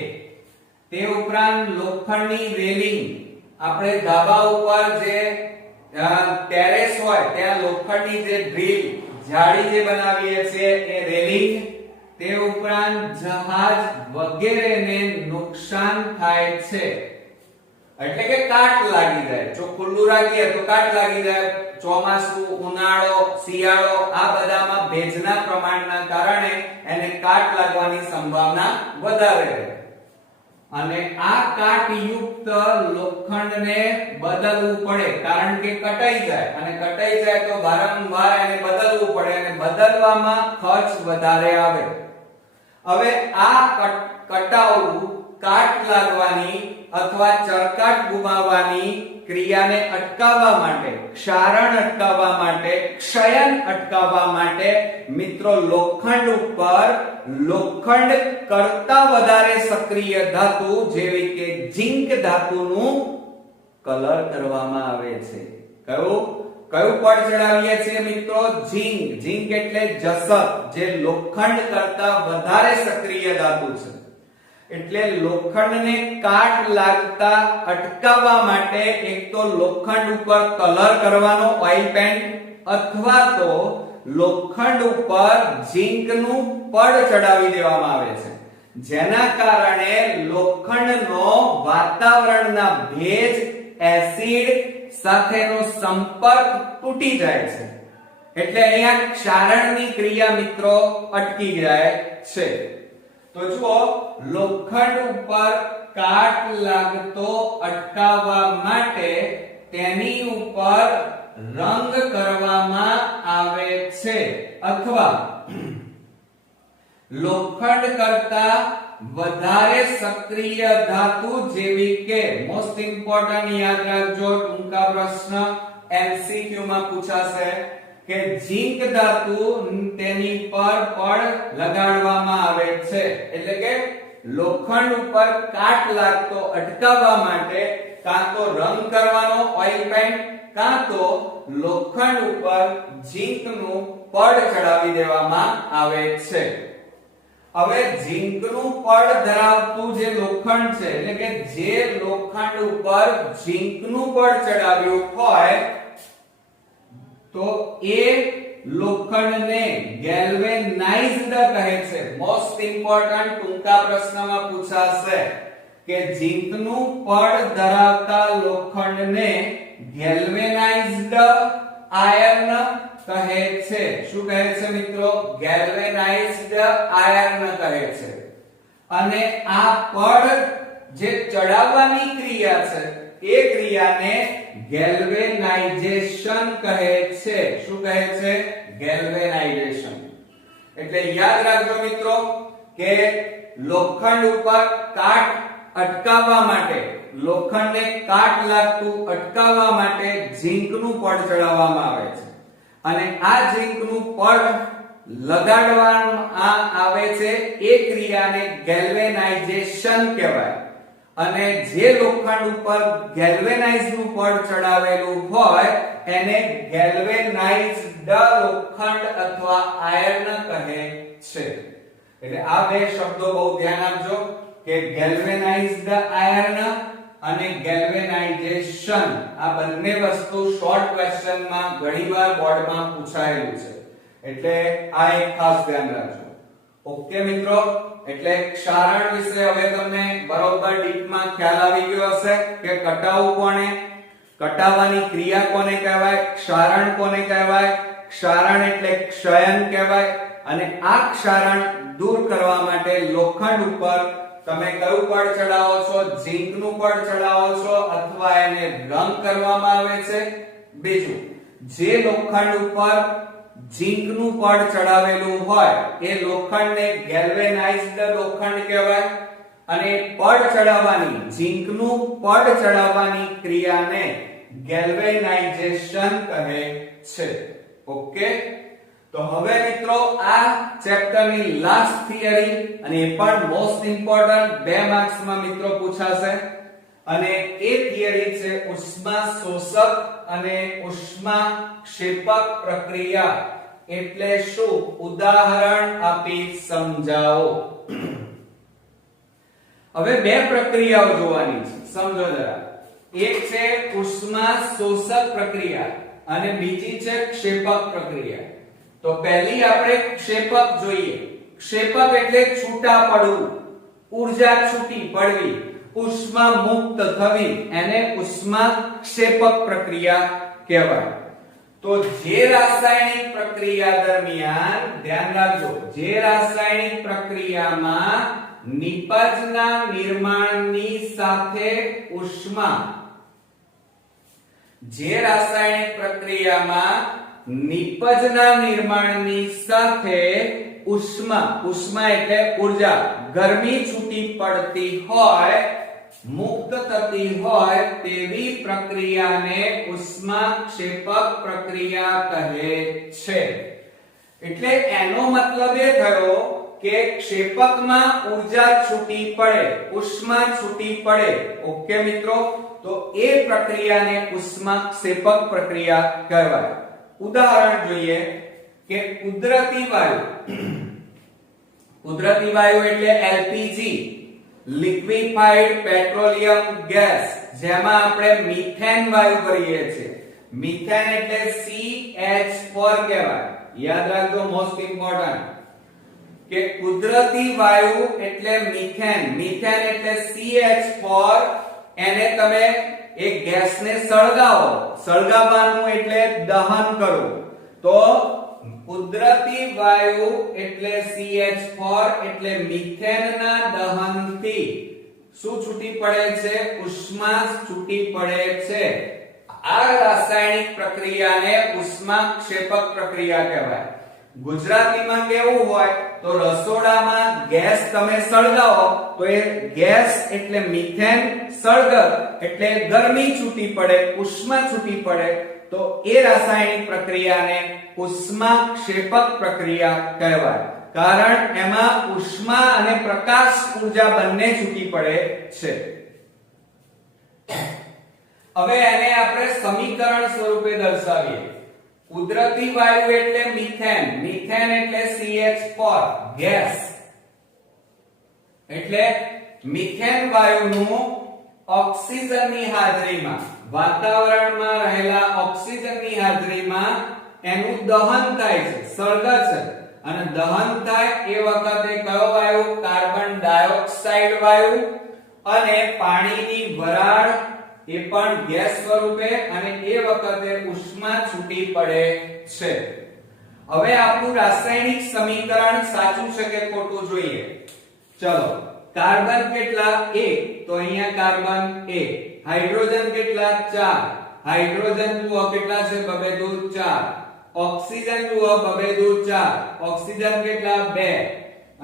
તે ઉપરાંત લોખંડની રેલિંગ, આપણે ધાબા ઉપર જે ટેરેસ હોય ત્યાં લોખંડની જે ડ્રીલ જાળી જે બનાવીએ છીએ એ રેલિંગ, તે ઉપરાંત જહાજ વગેરેને નુકસાન થાય છે. એટલે કે કાટ લાગી જાય, જો ખુલ્લું રાખીએ તો કાટ લાગી જાય. ચોમાસું, ઉનાળો, શિયાળો આ બધામાં ભેજના પ્રમાણના કારણે એને કાટ લાગવાની સંભાવના વધારે રહે. અને આ કાટયુક્ત લોખંડને બદલવું પડે, કારણ કે કટાઈ જાય, અને કટાઈ જાય તો વારંવાર એને બદલવું પડે અને બદલવામાં ખર્ચ વધારે આવે. હવે આ કટાવવું, કાટ લાગવાની અથવા ચરકાટ ગુમાવવાની ક્રિયાને અટકાવવા માટે, ક્ષારણ અટકાવવા માટે, ક્ષયન અટકાવવા માટે મિત્રો લોખંડ ઉપર લોખંડ કરતા વધારે સક્રિય ધાતુ જેવી કે ઝિંક ધાતુનું કલર કરવામાં આવે છે. કયું પડ ચડાવીએ છીએ મિત્રો? ઝિંક. ઝિંક એટલે જસત, જે લોખંડ કરતા વધારે સક્રિય ધાતુ છે. એટલે લોખંડને કાટ લાગતા અટકાવવા માટે એક તો લોખંડ ઉપર કલર કરવાનો ઓઇલ પેન્ટ, અથવા તો લોખંડ ઉપર ઝિંકનું પડ ચડાવી દેવામાં આવે છે, જેના કારણે લોખંડનો વાતાવરણના ભેજ, એસિડ સાથેનો સંપર્ક તૂટી જાય છે. એટલે અહીંયા ક્ષારણની ક્રિયા મિત્રો અટકી જાય છે. તો જુઓ, લોખંડ ઉપર કાટ લાગતો અટકાવવા માટે તેની ઉપર રંગ કરવામાં આવે છે, અથવા લોખંડ કરતા વધારે સક્રિય ધાતુ જેવી કે, મોસ્ટ ઇમ્પોર્ટન્ટ યાદ રાખજો, ટૂંકા પ્રશ્ન MCQ માં પૂછાશે કે ઝિંક ધાતુ તેની પર પડ લગાડવામાં આવે છે. એટલે કે લોખંડ ઉપર કાટ લાગતો અટકાવવા માટે કાં તો રંગ કરવાનો ઓઇલ પેન્ટ, કાં તો લોખંડ ઉપર ઝિંકનું પડ ચડાવી દેવામાં આવે છે. હવે ઝિંકનું પડ ધરાવતું જે લોખંડ છે, એટલે કે જે લોખંડ ઉપર ઝિંકનું પડ ચડાવ્યું હોય તો એ લોખંડને ગેલ્વેનાઇઝ્ડ કહે છે. મોસ્ટ ઇમ્પોર્ટન્ટ ટૂંકા પ્રશ્નમાં પૂછાશે કે ઝિંકનું પડ ધરાવતા લોખંડને ગેલ્વેનાઇઝ્ડ આયર્ન કહે છે. શું કહે છે મિત્રો? ગેલ્વેનાઇઝ્ડ આયર્ન કહે છે. અને આ પડ જે ચડાવવાની ક્રિયા છે એ ક્રિયાને ગેલ્વેનાઇઝેશન કહે છે. શું કહે છે? ગેલ્વેનાઇઝેશન. એટલે યાદ રાખજો મિત્રો કે લોખંડ ઉપર કાટ અટકાવવા માટે, લોખંડને કાટ લાગતું અટકાવવા માટે ઝિંકનું પડ ચડાવવામાં આવે છે, અને આ ઝિંકનું પડ લગાડવામાં આવે છે એ ક્રિયાને ગેલ્વેનાઇઝેશન કહેવાય. અને જે લોખંડ ઉપર ગેલ્વેનાઇઝ્ડનું પડ ચડાવેલું હોય એને ગેલ્વેનાઇઝ્ડ લોખંડ અથવા આયર્ન કહે છે. એટલે આ બે શબ્દો બહુ ધ્યાન આપજો કે ગેલ્વેનાઇઝ્ડ આયર્ન અને ગેલ્વેનાઇઝેશન આ બંને વસ્તુ શોર્ટ ક્વેશ્ચન માં ઘણીવાર બોર્ડમાં પૂછાયેલું છે, એટલે આ એક ખાસ ધ્યાન રાખજો. ઓકે મિત્રો, એટલે ક્ષારણ વિશે હવે તમને બરોબર ડીપમાં ખ્યાલ આવી ગયો હશે કે કટાવું કોને, કટાવવાની ક્રિયા કોને કહેવાય, ક્ષારણ કોને કહેવાય, ક્ષારણ એટલે ક્ષયન કહેવાય. અને આ ક્ષારણ દૂર કરવા માટે લોખંડ ઉપર તમે કયું પડ ચડાવો છો, ઝીંકનું પડ ચડાવો છો અથવા એને રંગ કરવામાં આવે છે. બીજું, જે લોખંડ ઉપર ઝીંકનું પડ ચડાવેલું હોય એ લોખંડને ગેલ્વેનાઇઝ્ડ લોખંડ કહેવાય. અને પડ ચડાવવાની, ઝીંકનું પડ ચડાવવાની ક્રિયાને ગેલ્વેનાઇઝેશન કહે છે. ઓકે, તો હવે મિત્રો આ ચેપ્ટરની લાસ્ટ થિયરી, અને એ પણ મોસ્ટ ઇમ્પોર્ટન્ટ 2 માર્ક્સમાં મિત્રો પૂછાશે. અને એ થિયરી છે ઉષ્મા શોષક અને ઉષ્મા ક્ષેપક પ્રક્રિયા. એટલે શું, ઉદાહરણ આપી સમજાવો. હવે 2 પ્રક્રિયાઓ જોવાની છે, સમજો જરા. એક છે ઉષ્મા શોષક પ્રક્રિયા અને બીજી છે ક્ષેપક પ્રક્રિયા. તો પહેલી આપણે ક્ષેપક જોઈએ. ક્ષેપક એટલે છૂટા પડવું, ઊર્જા છૂટી પડવી, ઉષ્મા મુક્ત થવી, એને ઉષ્મા ક્ષેપક પ્રક્રિયા કહેવાય. તો જે રાસાયણિક પ્રક્રિયા દરમિયાન ધ્યાન રાખજો, જે રાસાયણિક પ્રક્રિયામાં નિપજના નિર્માણની સાથે ઉષ્મા, જે રાસાયણિક પ્રક્રિયામાં નિપજના નિર્માણની સાથે ઉષ્મા, ઉષ્મા એટલે ઊર્જા, ગરમી છૂટી પડતી હોય, મુક્ત થતી હોય તેવી પ્રક્રિયાને ઉષ્મા ક્ષેપક પ્રક્રિયા કહે છે. એટલે એનો મતલબ એ થયો કે ક્ષેપકમાં ઊર્જા છૂટી પડે, ઉષ્મા છૂટી પડે. ઓકે મિત્રો, તો એ પ્રક્રિયાને ઉષ્મા ક્ષેપક પ્રક્રિયા કહેવાય. ઉદાહરણ જોઈએ કે કુદરતી વાયુ, કુદરતી વાયુ એટલે એલપીજી, લિક્વિફાઈડ પેટ્રોલિયમ ગેસ, જેમાં આપણે મિથેન વાયુ કરીએ છીએ. મિથેન એટલે CH4 કહેવાય. યાદ રાખજો, મોસ્ટ ઇમ્પોર્ટન્ટ, કે કુદરતી વાયુ એટલે મિથેન, મિથેન એટલે CH4. એને તમે એક ગેસને સળગાવો, સળગાવવાનું એટલે દહન કરવું. તો કુદરતી વાયુ એટલે CH4 એટલે મિથેનના દહનથી શું છૂટી પડે છે, ઉષ્મા છૂટી પડે છે. આ રાસાયણિક પ્રક્રિયાને ઉષ્મા ક્ષેપક પ્રક્રિયા કહેવાય. ગુજરાતીમાં કેવું હોય તો રસોડામાં ગેસ તમે સળગાવો તો એ ગેસ એટલે મિથેન, સળગર એટલે ગરમી છૂટી પડે, ઉષ્મા છૂટી પડે. તો એ રાસાયણિક પ્રક્રિયાને ઉષ્મા ક્ષેપક પ્રક્રિયા કહેવાય, કારણ એમાં ઉષ્મા અને પ્રકાશ ઊર્જા બંને છૂટી પડે છે. હવે એને આપણે સમીકરણ સ્વરૂપે દર્શાવીએ. કુદરતી વાયુ એટલે મિથેન, મિથેન એટલે CH4 ગેસ. એટલે મિથેન વાયુનું ઓક્સિજનની હાજરીમાં, વાતાવરણમાં રહેલા ઓક્સિજનની હાજરીમાં એનું દહન થાય છે, સળગે છે. અને દહન થાય એ વખતે કયો વાયુ, કાર્બન ડાયોક્સાઇડ વાયુ. અને પાણીની વરાળ એ પણ ગેસ સ્વરૂપે, અને એ વખતે ઉષ્મા છૂટી પડે છે. હવે આપણું રાસાયણિક સમીકરણ સાચું છે કે ખોટું જોઈએ. ચલો, કાર્બન કેટલા, 1, તો અહીંયા કાર્બન 1. હાઇડ્રોજન કેટલા, 4. હાઇડ્રોજન જુઓ કેટલા છે, 2 2 4. ઓક્સિજન જુઓ 2 2 4. ઓક્સિજન કેટલા, 2.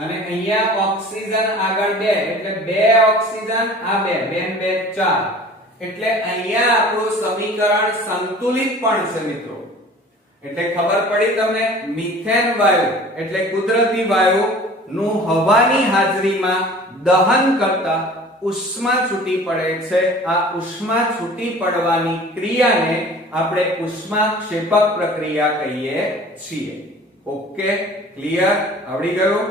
અને અહીંયા ઓક્સિજન આગળ 2 એટલે 2 ઓક્સિજન, આ 2 2 2 4. એટલે અહીંયા આપણું સમીકરણ સંતુલિત પણ છે મિત્રો. એટલે ખબર પડી તમને, મિથેન વાયુ એટલે કુદરતી વાયુ નું હવાની હાજરીમાં દહન કરતા ઉષ્મા છૂટી પડે છે. આ ઉષ્મા છૂટી પડવાની ક્રિયાને આપણે ઉષ્મા ક્ષેપક પ્રક્રિયા કહીએ છીએ. ઓકે, ક્લિયર, આવડી ગયું.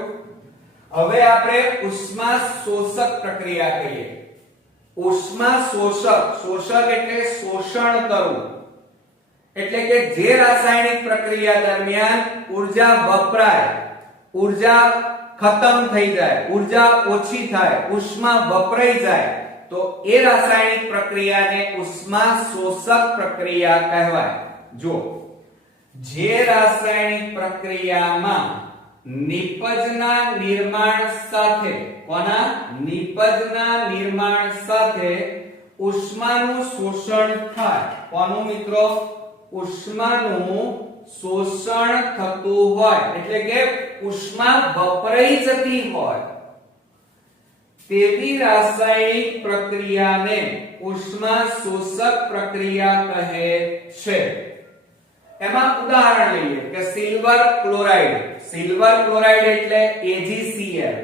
હવે આપણે ઉષ્મા શોષક પ્રક્રિયા કહીએ. ઉષ્મા શોષક, શોષક એટલે શોષણ કરવું, એટલે કે જે રાસાયણિક પ્રક્રિયા દરમિયાન ઊર્જા વપરાય, ઊર્જા ખતમ થઈ જાય, ઊર્જા ઓછી થાય, ઉષ્મા વપરાઈ જાય, તો એ રાસાયણિક પ્રક્રિયાને ઉષ્મા શોષક પ્રક્રિયા કહેવાય. જો જે રાસાયણિક પ્રક્રિયામાં નિપજના નિર્માણ સાથે, કોના? નિપજના નિર્માણ સાથે ઉષ્માનું શોષણ થાય. કોનું મિત્રો? ઉષ્માનું શોષણ થતું હોય, એટલે કે ઉષ્મા વપરાઈ જતી હોય, તેવી રાસાયણિક પ્રક્રિયાને ઉષ્મા શોષક પ્રક્રિયા કહે છે. એમાં ઉદાહરણ લઈએ કે સિલ્વર ક્લોરાઇડ. સિલ્વર ક્લોરાઇડ એટલે AgCl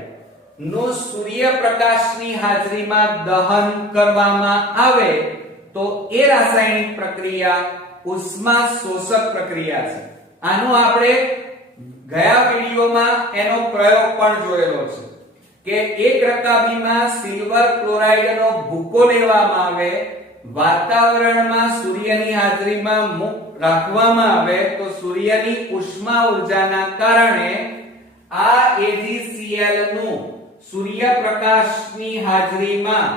નું સૂર્યપ્રકાશની હાજરીમાં દહન કરવામાં આવે તો એ રાસાયણિક પ્રક્રિયા ઉષ્મા શોષક પ્રક્રિયા છે. આનું આપણે ગયા વિડિયોમાં એનો પ્રયોગ પણ જોયેલો છે કે એક રકાબીમાં સિલ્વર ક્લોરાઇડનો ભૂકો લેવામાં આવે, વાતાવરણમાં સૂર્યની હાજરીમાં રાખવામાં આવે તો સૂર્યની ઉષ્મા ઊર્જાના કારણે આ AgCl નું સૂર્યપ્રકાશની હાજરીમાં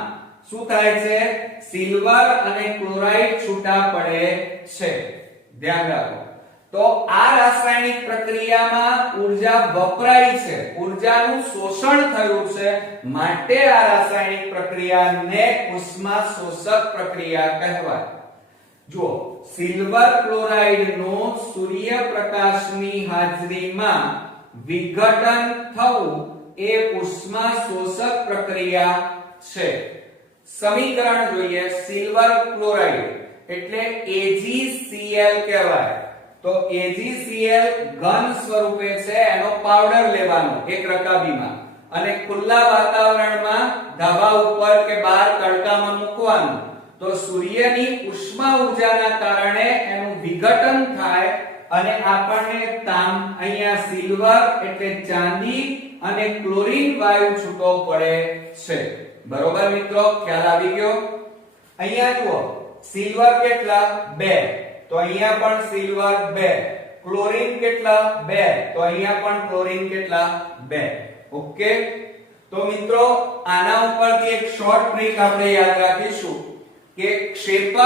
શું થાય છે? સિલ્વર અને ક્લોરાઇડ છૂટા પડે છે. ધ્યાન રાખો. તો આ રાસાયણિક પ્રક્રિયામાં ઊર્જા વપરાય છે, ઊર્જાનું શોષણ થયું છે, માટે આ રાસાયણિક પ્રક્રિયાને ઉષ્મા શોષક પ્રક્રિયા કહેવાય. જો સિલ્વર ક્લોરાઇડ નું સૂર્યપ્રકાશની હાજરીમાં વિઘટન થવું એ ઉષ્મા શોષક પ્રક્રિયા છે. સમીકરણ જોઈએ. સિલ્વર ક્લોરાઇડ એટલે AgCl કહેવાય. તો AgCl ઘન સ્વરૂપે છે, એનો પાવડર લેવાનો એક રકાબીમાં અને ખુલ્લા વાતાવરણમાં ધાબા ઉપર કે બહાર તડકામાં મૂકવાનું, તો સૂર્યની ઉષ્મા ઊર્જાના કારણે એનું વિઘટન થાય અને આપણને અહીંયા સિલ્વર એટલે ચાંદી અને ક્લોરીન વાયુ છૂટો પડે છે. બરોબર મિત્રો, ખ્યાલ આવી ગયો? અહીંયા જુઓ, સિલ્વર કેટલા? 2, તો અહીંયા પણ સિલ્વર 2. ક્લોરીન કેટલા? 2, તો અહીંયા પણ ક્લોરીન કેટલા? 2. ઓકે. તો મિત્રો આના ઉપરથી એક શોર્ટ ટ્રીક આપણે યાદ રાખીશું કે ક્ષેપક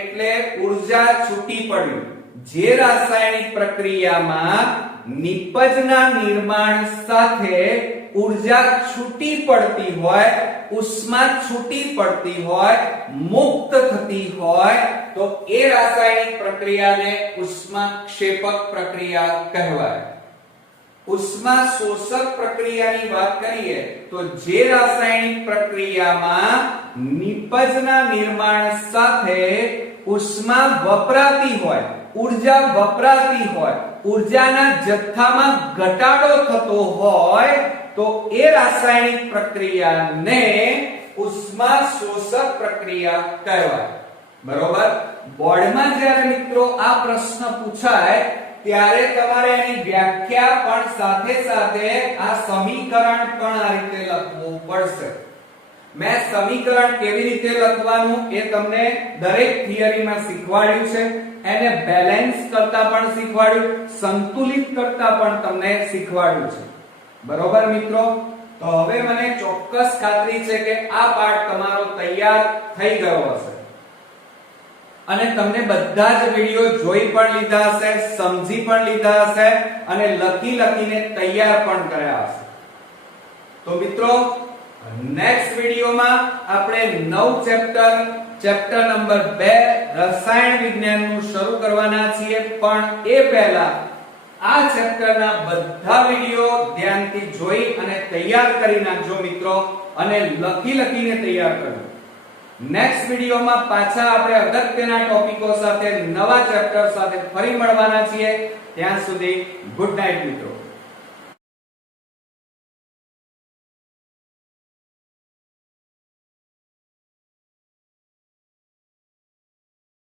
એટલે ઊર્જા છૂટી પડવી. જે રાસાયણિક પ્રક્રિયામાં નિપજના નિર્માણ સાથે ઊર્જા છૂટી પડતી હોય, ઉષ્મા છૂટી પડતી હોય, મુક્ત થતી હોય, તો એ રાસાયણિક પ્રક્રિયાને ઉષ્મા ક્ષેપક પ્રક્રિયા કહેવાય. ઉષ્મા શોષક પ્રક્રિયાની વાત કરીએ તો જે રાસાયણિક પ્રક્રિયામાં નિપજના નિર્માણ સાથે ઉષ્મા વપરાતી હોય, ઊર્જા વપરાતી હોય, ઊર્જાના જથ્થામાં ઘટાડો થતો હોય, તો એ રાસાયણિક પ્રક્રિયાને ઉષ્મા શોષક પ્રક્રિયા કહેવાય. બરોબર? બોર્ડમાં જ્યારે મિત્રો આ પ્રશ્ન પૂછાય ત્યારે તમારે એની વ્યાખ્યા પણ સાથે સાથે આ સમીકરણ પણ આ રીતે લખવું પડશે. મેં સમીકરણ કેવી રીતે લખવાનું એ તમને દરેક થિયરીમાં શીખવાડ્યું છે. એને બેલેન્સ કરતા પણ શીખવાડ્યું, સંતુલિત કરતા પણ તમને શીખવાડ્યું છે. બરોબર મિત્રો? તો હવે મને ચોક્કસ ખાતરી છે કે આ પાઠ તમારો તૈયાર થઈ ગયો હશે અને તમને બધા જ વિડિયો જોઈ પણ લીધા હશે, સમજી પણ લીધા હશે અને લખીને તૈયાર પણ કર્યા હશે. તો મિત્રો નેક્સ્ટ વિડિયોમાં આપણે નવ ચેપ્ટર નંબર 2 રસાયણ વિજ્ઞાનનું શરૂ કરવાના છીએ. પણ એ પહેલા આ ચેપ્ટરના બધા વિડિયો ધ્યાનથી જોઈ અને તૈયાર કરી નાખજો મિત્રો, અને લખીને તૈયાર કરજો. નેક્સ્ટ વિડિયોમાં પાછા આપણે અગત્યના ટોપિકો સાથે નવા ચેપ્ટર સાથે ફરી મળવાના છીએ. ત્યાં સુધી ગુડ નાઈટ મિત્રો.